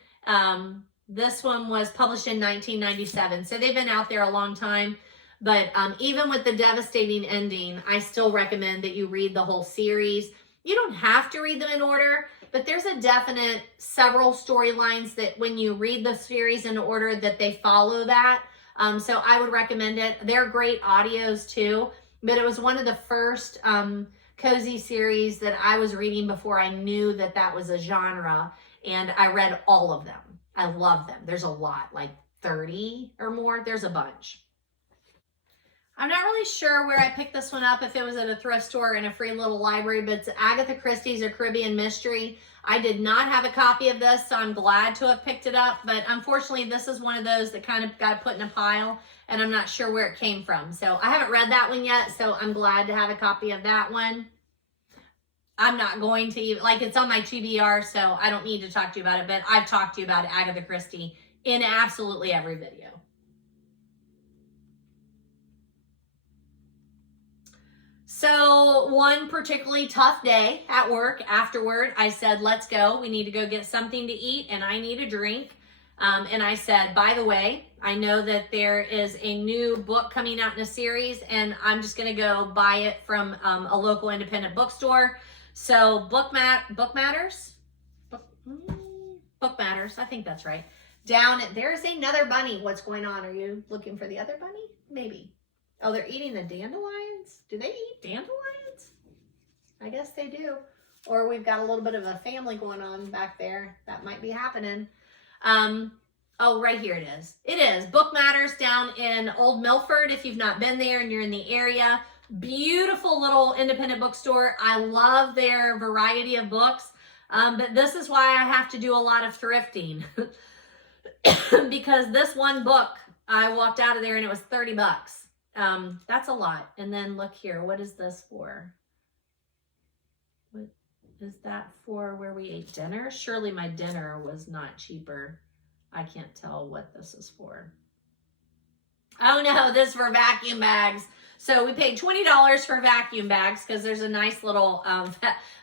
This one was published in 1997. So they've been out there a long time. But even with the devastating ending, I still recommend that you read the whole series. You don't have to read them in order, but there's a definite several storylines that when you read the series in order that they follow that. So I would recommend it. They're great audios too, but it was one of the first cozy series that I was reading before I knew that that was a genre, and I read all of them. I love them. There's a lot, like 30 or more. There's a bunch. I'm not really sure where I picked this one up, if it was at a thrift store in a free little library, but it's Agatha Christie's A Caribbean Mystery. I did not have a copy of this, so I'm glad to have picked it up, but unfortunately this is one of those that kind of got put in a pile, and I'm not sure where it came from. So I haven't read that one yet, so I'm glad to have a copy of that one. I'm not going to even, like, it's on my TBR, so I don't need to talk to you about it, but I've talked to you about Agatha Christie in absolutely every video. So one particularly tough day at work, afterward, I said, let's go. We need to go get something to eat, and I need a drink. And I said, by the way, I know that there is a new book coming out in a series, and I'm just going to go buy it from a local independent bookstore. So Book Matters, I think that's right. There's another bunny. What's going on? Are you looking for the other bunny? Maybe. Oh, they're eating the dandelions? Do they eat dandelions? I guess they do. Or we've got a little bit of a family going on back there. That might be happening. Oh, right here it is. It is. Book Matters down in Old Milford. If you've not been there and you're in the area. Beautiful little independent bookstore. I love their variety of books. But this is why I have to do a lot of thrifting. Because this one book, I walked out of there and it was 30 bucks. That's a lot. And then look here, what is this for? What is that for, where we ate dinner? Surely my dinner was not cheaper. I can't tell what this is for. Oh no, this is for vacuum bags. So we paid $20 for vacuum bags because there's a nice little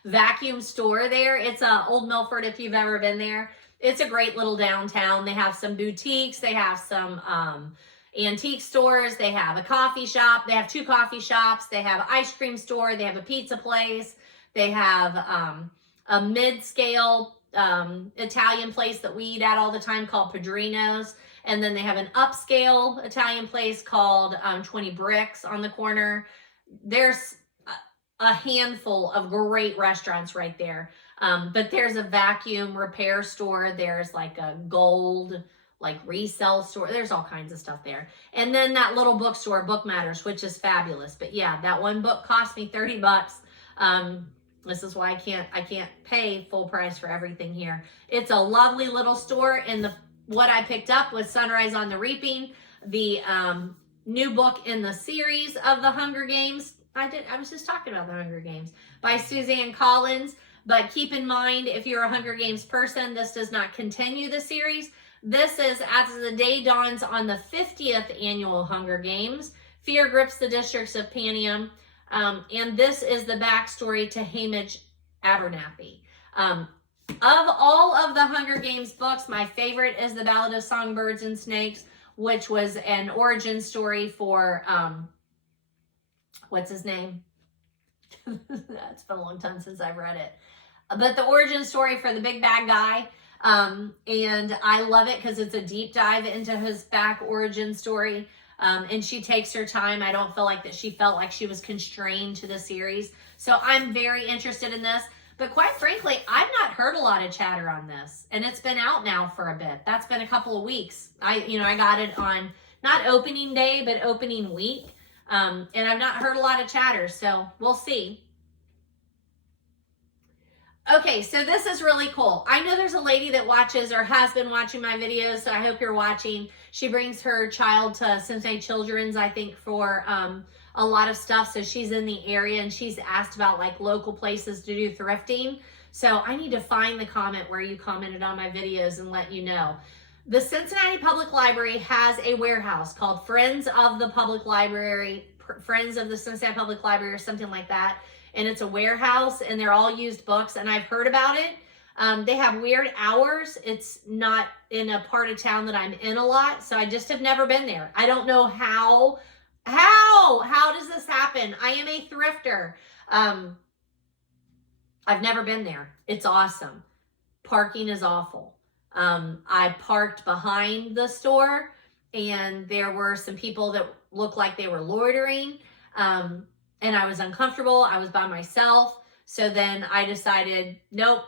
vacuum store there. It's Old Milford, if you've ever been there. It's a great little downtown. They have some boutiques. They have some antique stores. They have a coffee shop. They have 2 coffee shops. They have an ice cream store. They have a pizza place. They have a mid-scale Italian place that we eat at all the time called Padrino's. And then they have an upscale Italian place called 20 Bricks on the corner. There's a handful of great restaurants right there. But there's a vacuum repair store. There's like a gold, like resell store. There's all kinds of stuff there. And then that little bookstore, Book Matters, which is fabulous. But yeah, that one book cost me $30. This is why I can't pay full price for everything here. It's a lovely little store. And what I picked up was Sunrise on the Reaping, the new book in the series of the Hunger Games. I was just talking about the Hunger Games by Suzanne Collins. But keep in mind, if you're a Hunger Games person, this does not continue the series. This is as the day dawns on the 50th annual Hunger Games. Fear grips the districts of Panem. And this is the backstory to Hamish Abernathy. Of all of the Hunger Games books, my favorite is The Ballad of Songbirds and Snakes, which was an origin story for, what's his name? It's been a long time since I've read it. But the origin story for the big bad guy. And I love it because it's a deep dive into his back origin story. And she takes her time. I don't feel like that she felt like she was constrained to the series. So I'm very interested in this. But quite frankly, I've not heard a lot of chatter on this. And it's been out now for a bit. That's been a couple of weeks. I got it on not opening day, but opening week. And I've not heard a lot of chatter. So we'll see. Okay, so this is really cool. I know there's a lady that watches or has been watching my videos, so I hope you're watching. She brings her child to Cincinnati Children's, I think, for a lot of stuff. So she's in the area, and she's asked about like local places to do thrifting. So I need to find the comment where you commented on my videos and let you know. The Cincinnati Public Library has a warehouse called Friends of the Public Library, Friends of the Cincinnati Public Library, or something like that. And it's a warehouse, and they're all used books, and I've heard about it. They have weird hours. It's not in a part of town that I'm in a lot, so I just have never been there. I don't know how does this happen? I am a thrifter. I've never been there. It's awesome. Parking is awful. I parked behind the store, and there were some people that looked like they were loitering. And I was uncomfortable. I was by myself. So then I decided, nope,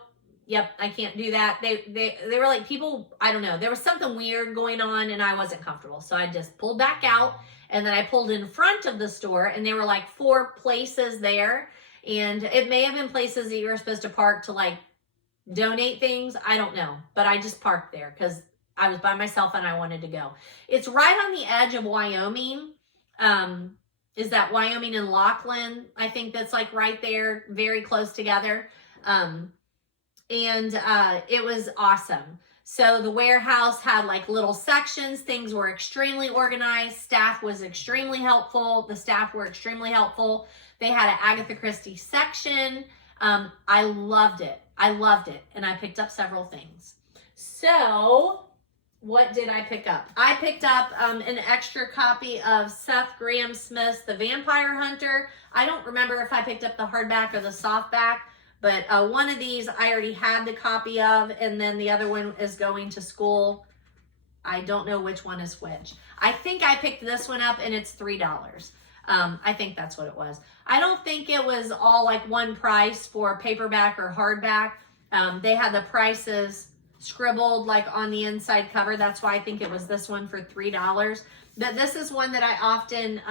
yep, I can't do that. They were like people, I don't know. There was something weird going on and I wasn't comfortable. So I just pulled back out, and then I pulled in front of the store, and there were like 4 places there. And it may have been places that you were supposed to park to like donate things. I don't know. But I just parked there because I was by myself and I wanted to go. It's right on the edge of Wyoming. Is that Wyoming and Laughlin? I think that's like right there, very close together. And it was awesome. So the warehouse had like little sections. Things were extremely organized. Staff was extremely helpful. The staff were extremely helpful. They had an Agatha Christie section. I loved it. And I picked up several things. So what did I pick up? I picked up an extra copy of Seth Grahame-Smith's The Vampire Hunter. I don't remember if I picked up the hardback or the softback, but one of these I already had the copy of, and then the other one is going to school. I don't know which one is which. I think I picked this one up, and it's $3. I think that's what it was. I don't think it was all like one price for paperback or hardback. They had the prices scribbled like on the inside cover. That's why I think it was this one for $3. But this is one that I often,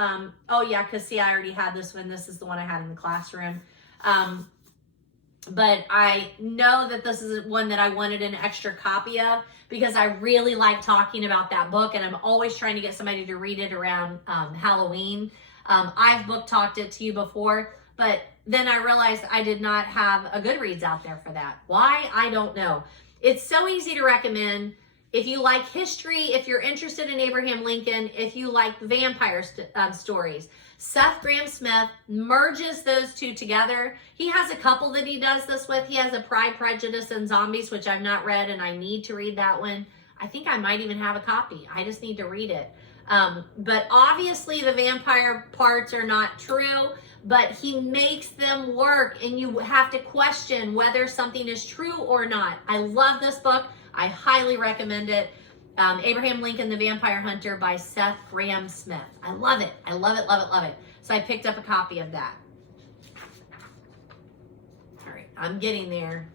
oh yeah, because see, I already had this one. This is the one I had in the classroom. But I know that this is one that I wanted an extra copy of because I really like talking about that book, and I'm always trying to get somebody to read it around Halloween. I've book talked it to you before, but then I realized I did not have a Goodreads out there for that. Why? I don't know. It's so easy to recommend. If you like history, if you're interested in Abraham Lincoln, if you like vampire stories, Seth Grahame-Smith merges those two together. He has a couple that he does this with. He has a Pride, Prejudice, and Zombies, which I've not read, and I need to read that one. I think I might even have a copy. I just need to read it. But obviously the vampire parts are not true, but he makes them work, and you have to question whether something is true or not. I love this book. I highly recommend it. Abraham Lincoln, The Vampire Hunter by Seth Grahame-Smith. I love it. I love it, love it, love it. So I picked up a copy of that. I'm getting there.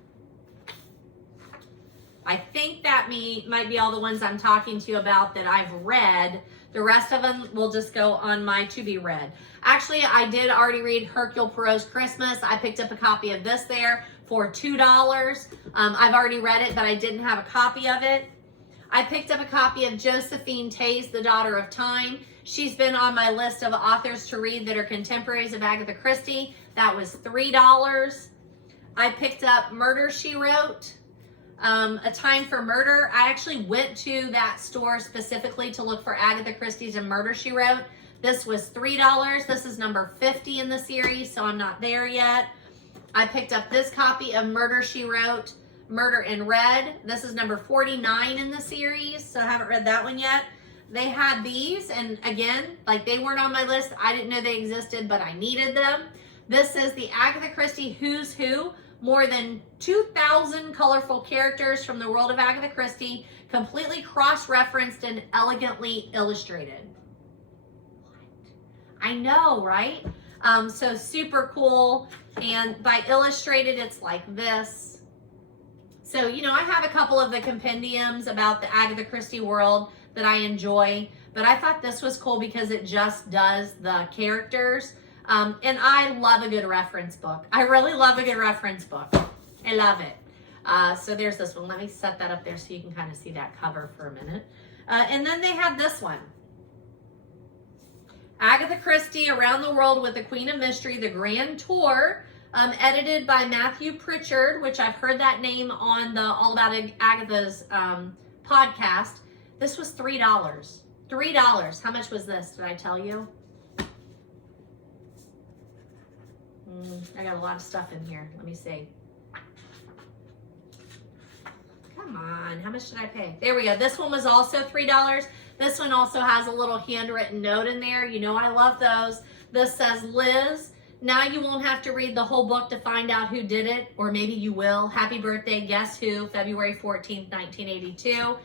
I think that might be all the ones I'm talking to you about that I've read. The rest of them will just go on my to be read. Actually, I did already read Hercule Poirot's Christmas. I picked up a copy of this there for $2. I've already read it, but I didn't have a copy of it. I picked up a copy of Josephine Tay's The Daughter of Time. She's been on my list of authors to read that are contemporaries of Agatha Christie. That was $3. I picked up Murder, She Wrote. A Time for Murder. I actually went to that store specifically to look for Agatha Christie's and Murder, She Wrote. This was $3. This is number 50 in the series, so I'm not there yet. I picked up this copy of Murder, She Wrote, Murder in Red. This is number 49 in the series, so I haven't read that one yet. They had these, and again, like they weren't on my list. I didn't know they existed, but I needed them. This is the Agatha Christie Who's Who. More than 2,000 colorful characters from the world of Agatha Christie, completely cross-referenced and elegantly illustrated. I know, right? So super cool. And by illustrated, it's like this. So, you know, I have a couple of the compendiums about the Agatha Christie world that I enjoy, but I thought this was cool because it just does the characters. And I love a good reference book. I really love a good reference book. I love it. So there's this one. Let me set that up there so you can kind of see that cover for a minute. And then they had this one. Agatha Christie Around the World with the Queen of Mystery, The Grand Tour, edited by Matthew Pritchard, which I've heard that name on the All About Agatha's podcast. This was $3. $3. How much was this? Did I tell you? I got a lot of stuff in here. Let me see. Come on. How much did I pay? There we go. This one was also $3. This one also has a little handwritten note in there. You know I love those. This says, Liz, now you won't have to read the whole book to find out who did it, or maybe you will. Happy birthday, Guess Who, February 14th, 1982.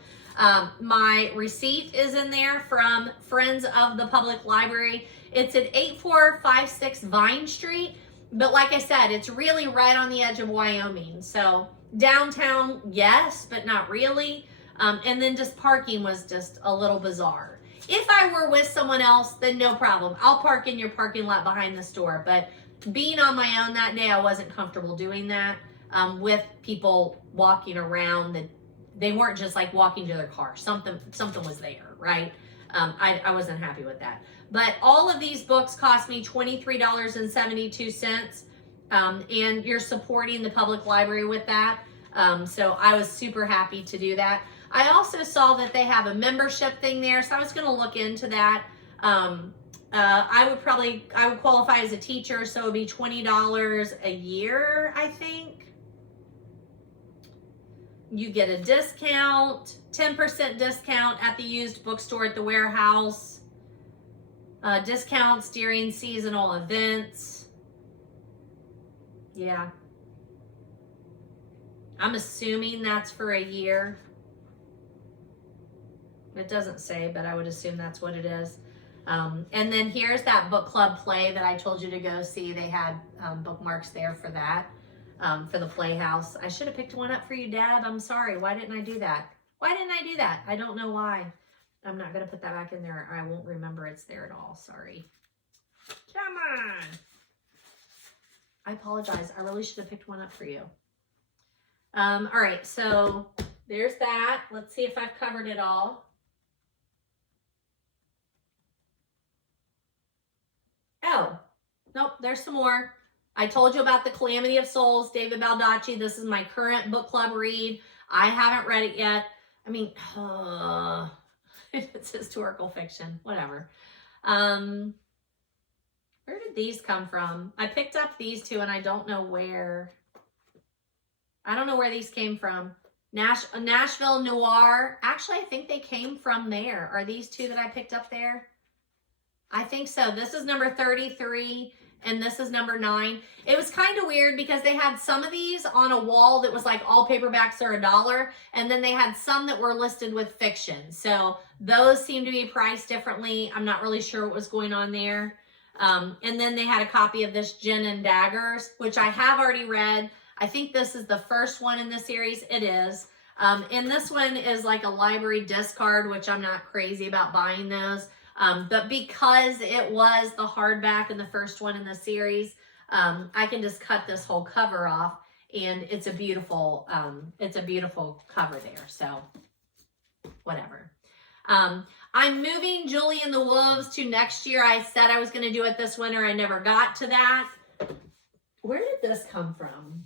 My receipt is in there from Friends of the Public Library. It's at 8456 Vine Street. But like I said, it's really right on the edge of Wyoming. So downtown, yes, but not really. And then just parking was just a little bizarre. If I were with someone else, then no problem. I'll park in your parking lot behind the store. But being on my own that day, I wasn't comfortable doing that with people walking around. That they weren't just like walking to their car. Something was there, right? I wasn't happy with that. But all of these books cost me $23.72, and you're supporting the public library with that. So I was super happy to do that. I also saw that they have a membership thing there, so I was going to look into that. I would qualify as a teacher, so it would be $20 a year, I think. You get a discount, 10% discount at the used bookstore at the warehouse. Discounts during seasonal events. Yeah. I'm assuming that's for a year. It doesn't say, but I would assume that's what it is. And then here's that book club play that I told you to go see. They had bookmarks there for that, for the Playhouse. I should have picked one up for you, Dad. I'm sorry. Why didn't I do that? Why didn't I do that? I don't know why. I'm not going to put that back in there. I won't remember it's there at all. Sorry. Come on. I apologize. I really should have picked one up for you. All right. So there's that. Let's see if I've covered it all. Oh, nope. There's some more. I told you about The Calamity of Souls, David Baldacci. This is my current book club read. I haven't read it yet. I mean, it's historical fiction, whatever. Where did these come from? I picked up these two and I don't know where. I don't know where these came from. Nashville Noir. Actually, I think they came from there. Are these two that I picked up there? I think so. This is number 33 and this is number 9. It was kind of weird because they had some of these on a wall that was like all paperbacks are $1, and then they had some that were listed with fiction. So those seem to be priced differently. I'm not really sure what was going on there. And then they had a copy of this Gin and Daggers, which I have already read. I think this is the first one in the series. It is. And this one is like a library discard, which I'm not crazy about buying those. But because it was the hardback and the first one in the series, I can just cut this whole cover off, and it's a beautiful cover there. So whatever. I'm moving Julie and the Wolves to next year. I said I was going to do it this winter. I never got to that. Where did this come from?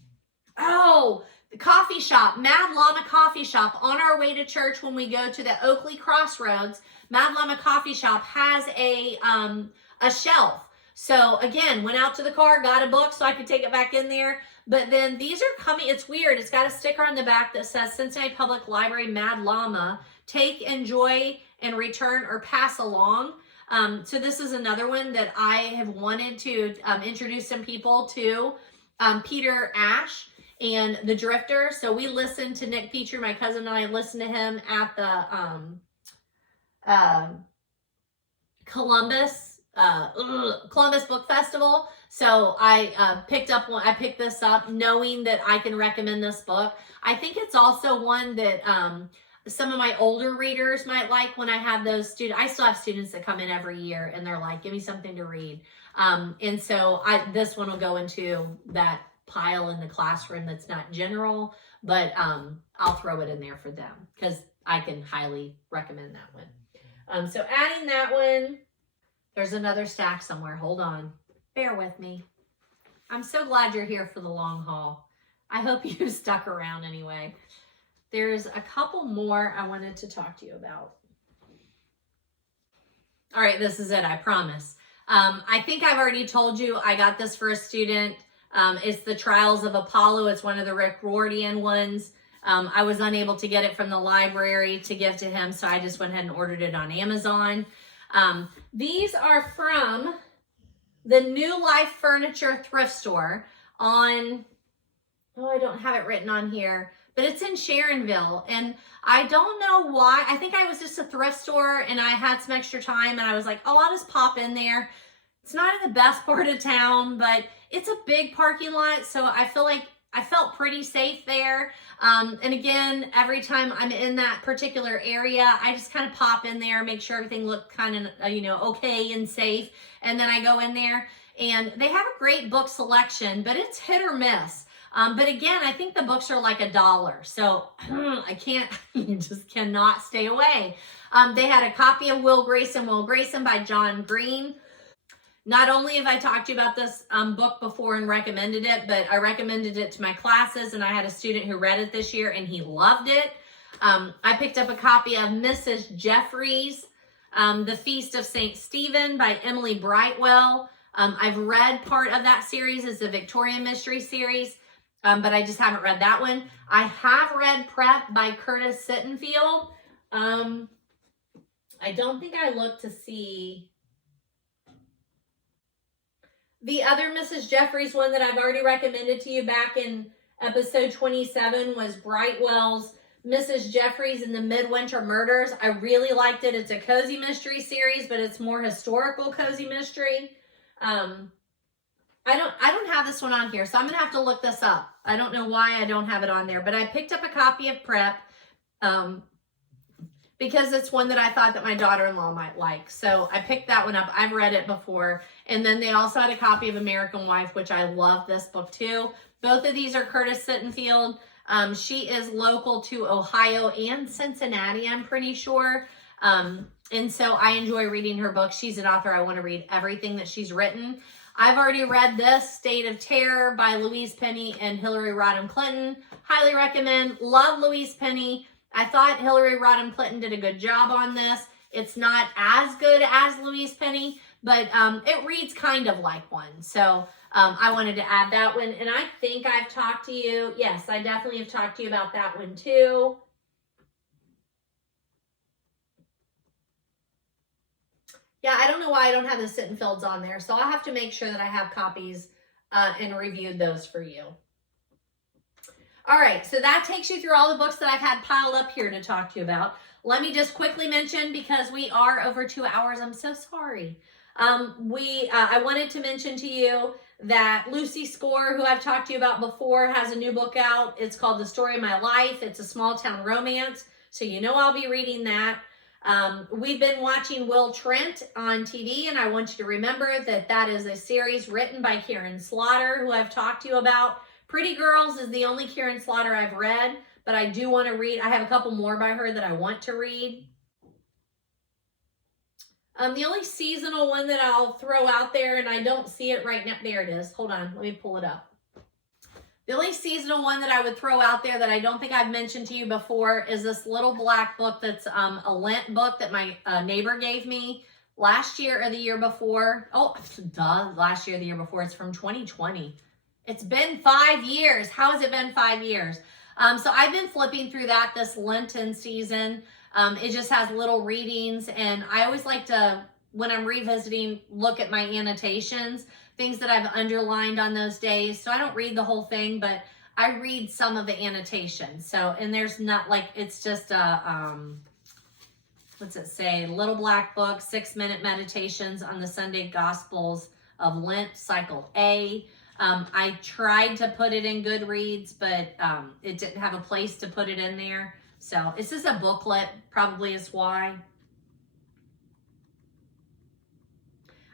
Oh, the coffee shop, Mad Llama Coffee Shop. On our way to church, when we go to the Oakley Crossroads, Mad Llama Coffee Shop has a shelf. So again, went out to the car, got a book so I could take it back in there. But then these are coming. It's weird. It's got a sticker on the back that says Cincinnati Public Library Mad Llama. Take, enjoy, and return or pass along. So this is another one that I have wanted to introduce some people to. Peter Ash and the Drifter. So we listened to Nick Petrie, my cousin and I listened to him at the Columbus Book Festival. So I picked this up knowing that I can recommend this book. I think it's also one that some of my older readers might like. When I have those students, I still have students that come in every year and they're like, give me something to read. And so this one will go into that pile in the classroom that's not general, but I'll throw it in there for them because I can highly recommend that one. So adding that one, there's another stack somewhere. Hold on. Bear with me. I'm so glad you're here for the long haul. I hope you stuck around anyway. There's a couple more I wanted to talk to you about. All right, this is it, I promise. I think I've already told you I got this for a student. It's The Trials of Apollo. It's one of the Rick Riordan ones. I was unable to get it from the library to give to him, so I just went ahead and ordered it on Amazon. These are from the New Life Furniture Thrift Store on, oh, I don't have it written on here, but it's in Sharonville. And I don't know why. I think I was just a thrift store and I had some extra time and I was like, oh, I'll just pop in there. It's not in the best part of town, but it's a big parking lot. So I feel like I felt pretty safe there. And again, every time I'm in that particular area, I just kind of pop in there, make sure everything looked kind of, okay and safe. And then I go in there and they have a great book selection, but it's hit or miss. But again, I think the books are like $1. So you just cannot stay away. They had a copy of Will Grayson by John Green. Not only have I talked to you about this book before and recommended it, but I recommended it to my classes and I had a student who read it this year and he loved it. I picked up a copy of Mrs. Jeffries, The Feast of St. Stephen by Emily Brightwell. I've read part of that series. It's the Victorian Mystery series, but I just haven't read that one. I have read Prep by Curtis Sittenfeld. I don't think I looked to see... The other Mrs. Jeffries one that I've already recommended to you back in episode 27 was Brightwell's Mrs. Jeffries and the Midwinter Murders. I really liked it. It's a cozy mystery series, but it's more historical cozy mystery. I don't have this one on here, so I'm gonna have to look this up. I don't know why I don't have it on there, but I picked up a copy of Prep because it's one that I thought that my daughter-in-law might like. So I picked that one up. I've read it before. And then they also had a copy of American Wife, which I love this book too. Both of these are Curtis Sittenfeld. She is local to Ohio and Cincinnati, I'm pretty sure. And so I enjoy reading her books. She's an author. I want to read everything that she's written. I've already read this, State of Terror by Louise Penny and Hillary Rodham Clinton. Highly recommend. Love Louise Penny. I thought Hillary Rodham Clinton did a good job on this. It's not as good as Louise Penny, but it reads kind of like one. So I wanted to add that one. And I think I've talked to you. Yes, I definitely have talked to you about that one too. Yeah, I don't know why I don't have the Sittenfelds on there. So I'll have to make sure that I have copies and reviewed those for you. All right, so that takes you through all the books that I've had piled up here to talk to you about. Let me just quickly mention, because we are over 2 hours, I'm so sorry. I wanted to mention to you that Lucy Score, who I've talked to you about before, has a new book out. It's called The Story of My Life. It's a small town romance. So you know I'll be reading that. We've been watching Will Trent on TV, and I want you to remember that that is a series written by Karen Slaughter, who I've talked to you about. Pretty Girls is the only Karen Slaughter I've read, but I do want to read. I have a couple more by her that I want to read. The only seasonal one that I'll throw out there, and I don't see it right now. There it is. Hold on. Let me pull it up. The only seasonal one that I would throw out there that I don't think I've mentioned to you before is this little black book that's a Lent book that my neighbor gave me last year or the year before. Oh, duh, last year or the year before. It's from 2020. It's been 5 years. How has it been 5 years? So I've been flipping through that this Lenten season. It just has little readings, and I always like to, when I'm revisiting, look at my annotations, things that I've underlined on those days. So I don't read the whole thing, but I read some of the annotations. So, and there's not like, it's just a, what's it say? Little black book, 6-minute meditations on the Sunday Gospels of Lent, cycle A. I tried to put it in Goodreads, but it didn't have a place to put it in there. So it's just a booklet, probably is why.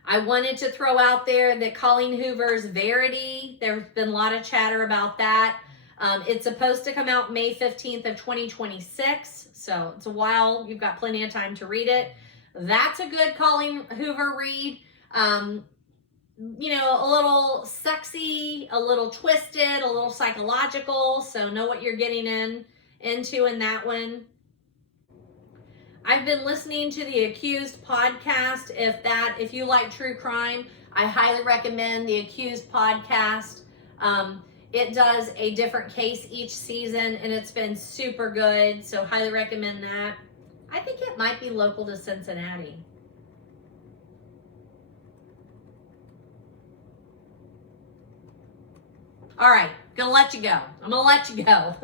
I wanted to throw out there that Colleen Hoover's Verity, there's been a lot of chatter about that. It's supposed to come out May 15th of 2026. So it's a while. You've got plenty of time to read it. That's a good Colleen Hoover read. You know, a little sexy, a little twisted, a little psychological. So know what you're getting into in that one. I've been listening to the Accused podcast. If you like true crime, I highly recommend the Accused podcast. It does a different case each season, and it's been super good. So highly recommend that. I think it might be local to Cincinnati. All right, gonna let you go. I'm gonna let you go.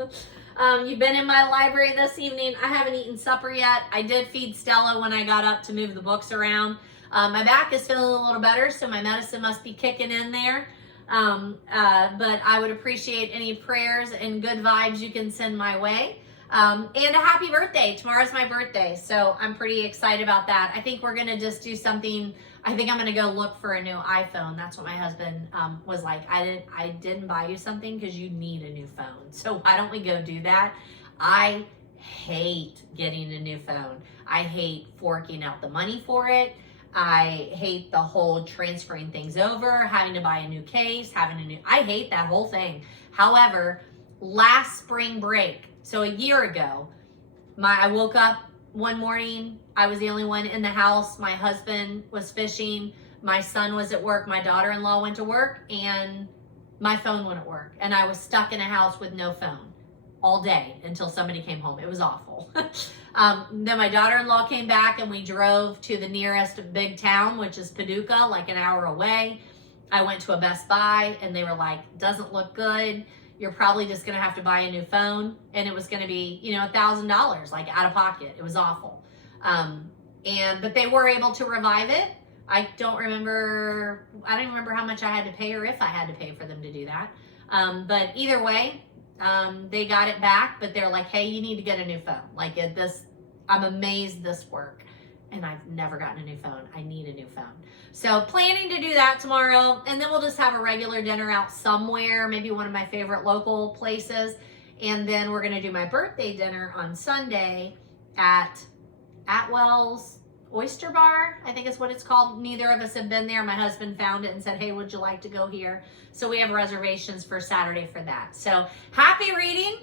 You've been in my library this evening. I haven't eaten supper yet. I did feed Stella when I got up to move the books around. My back is feeling a little better, so my medicine must be kicking in there. But I would appreciate any prayers and good vibes you can send my way. And a happy birthday. Tomorrow's my birthday, so I'm pretty excited about that. I think we're going to just do something. I think I'm going to go look for a new iPhone. That's what my husband was like. I didn't buy you something because you need a new phone. So why don't we go do that? I hate getting a new phone. I hate forking out the money for it. I hate the whole transferring things over, having to buy a new case, I hate that whole thing. However, last spring break, so a year ago, I woke up one morning, I was the only one in the house. My husband was fishing, my son was at work, my daughter-in-law went to work, and my phone wouldn't work. And I was stuck in a house with no phone all day until somebody came home. It was awful. Then my daughter-in-law came back and we drove to the nearest big town, which is Paducah, like an hour away. I went to a Best Buy and they were like, doesn't look good. You're probably just going to have to buy a new phone. And it was going to be, $1,000, like out of pocket. It was awful. But they were able to revive it. I don't remember how much I had to pay or if I had to pay for them to do that. But either way, they got it back, but they're like, hey, you need to get a new phone. I'm amazed this worked. And I've never gotten a new phone. I need a new phone. So planning to do that tomorrow. And then we'll just have a regular dinner out somewhere, maybe one of my favorite local places. And then we're going to do my birthday dinner on Sunday at Atwell's Oyster Bar, I think is what it's called. Neither of us have been there. My husband found it and said, hey, would you like to go here? So we have reservations for Saturday for that. So happy reading.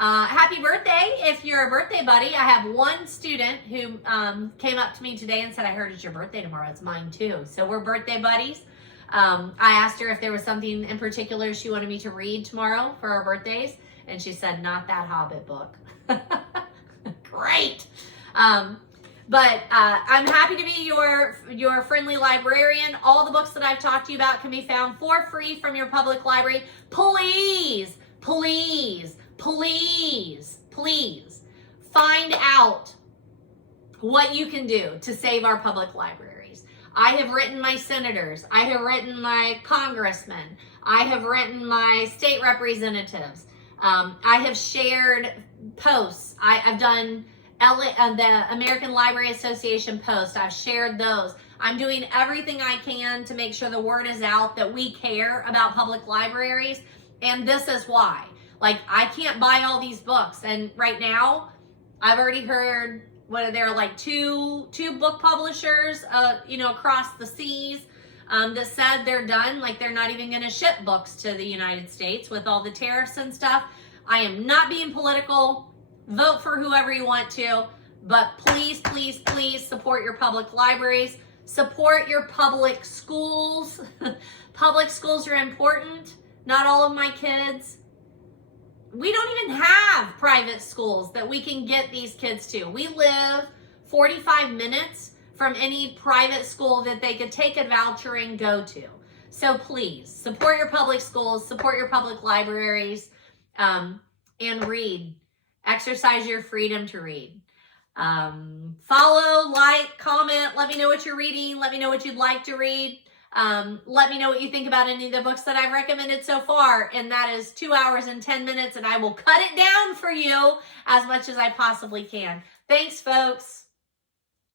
Happy birthday if you're a birthday buddy. I have one student who came up to me today and said, I heard it's your birthday tomorrow. It's mine too. So we're birthday buddies. I asked her if there was something in particular she wanted me to read tomorrow for our birthdays. And she said, not that Hobbit book. Great. But I'm happy to be your friendly librarian. All the books that I've talked to you about can be found for free from your public library. Please, please, please, please find out what you can do to save our public libraries. I have written my senators. I have written my congressmen. I have written my state representatives. I have shared posts. I've done the American Library Association posts. I've shared those. I'm doing everything I can to make sure the word is out that we care about public libraries. And this is why. Like, I can't buy all these books. And right now, I've already heard there are like two book publishers, across the seas that said they're done. Like, they're not even going to ship books to the United States with all the tariffs and stuff. I am not being political. Vote for whoever you want to, but please, please, please support your public libraries. Support your public schools. Public schools are important. Not all of my kids. We don't even have private schools that we can get these kids to. We live 45 minutes from any private school that they could take a voucher and go to. So please, support your public schools, support your public libraries, and read. Exercise your freedom to read. Follow, like, comment, let me know what you're reading. Let me know what you'd like to read. Let me know what you think about any of the books that I've recommended so far. And that is 2 hours and 10 minutes, and I will cut it down for you as much as I possibly can. Thanks, folks.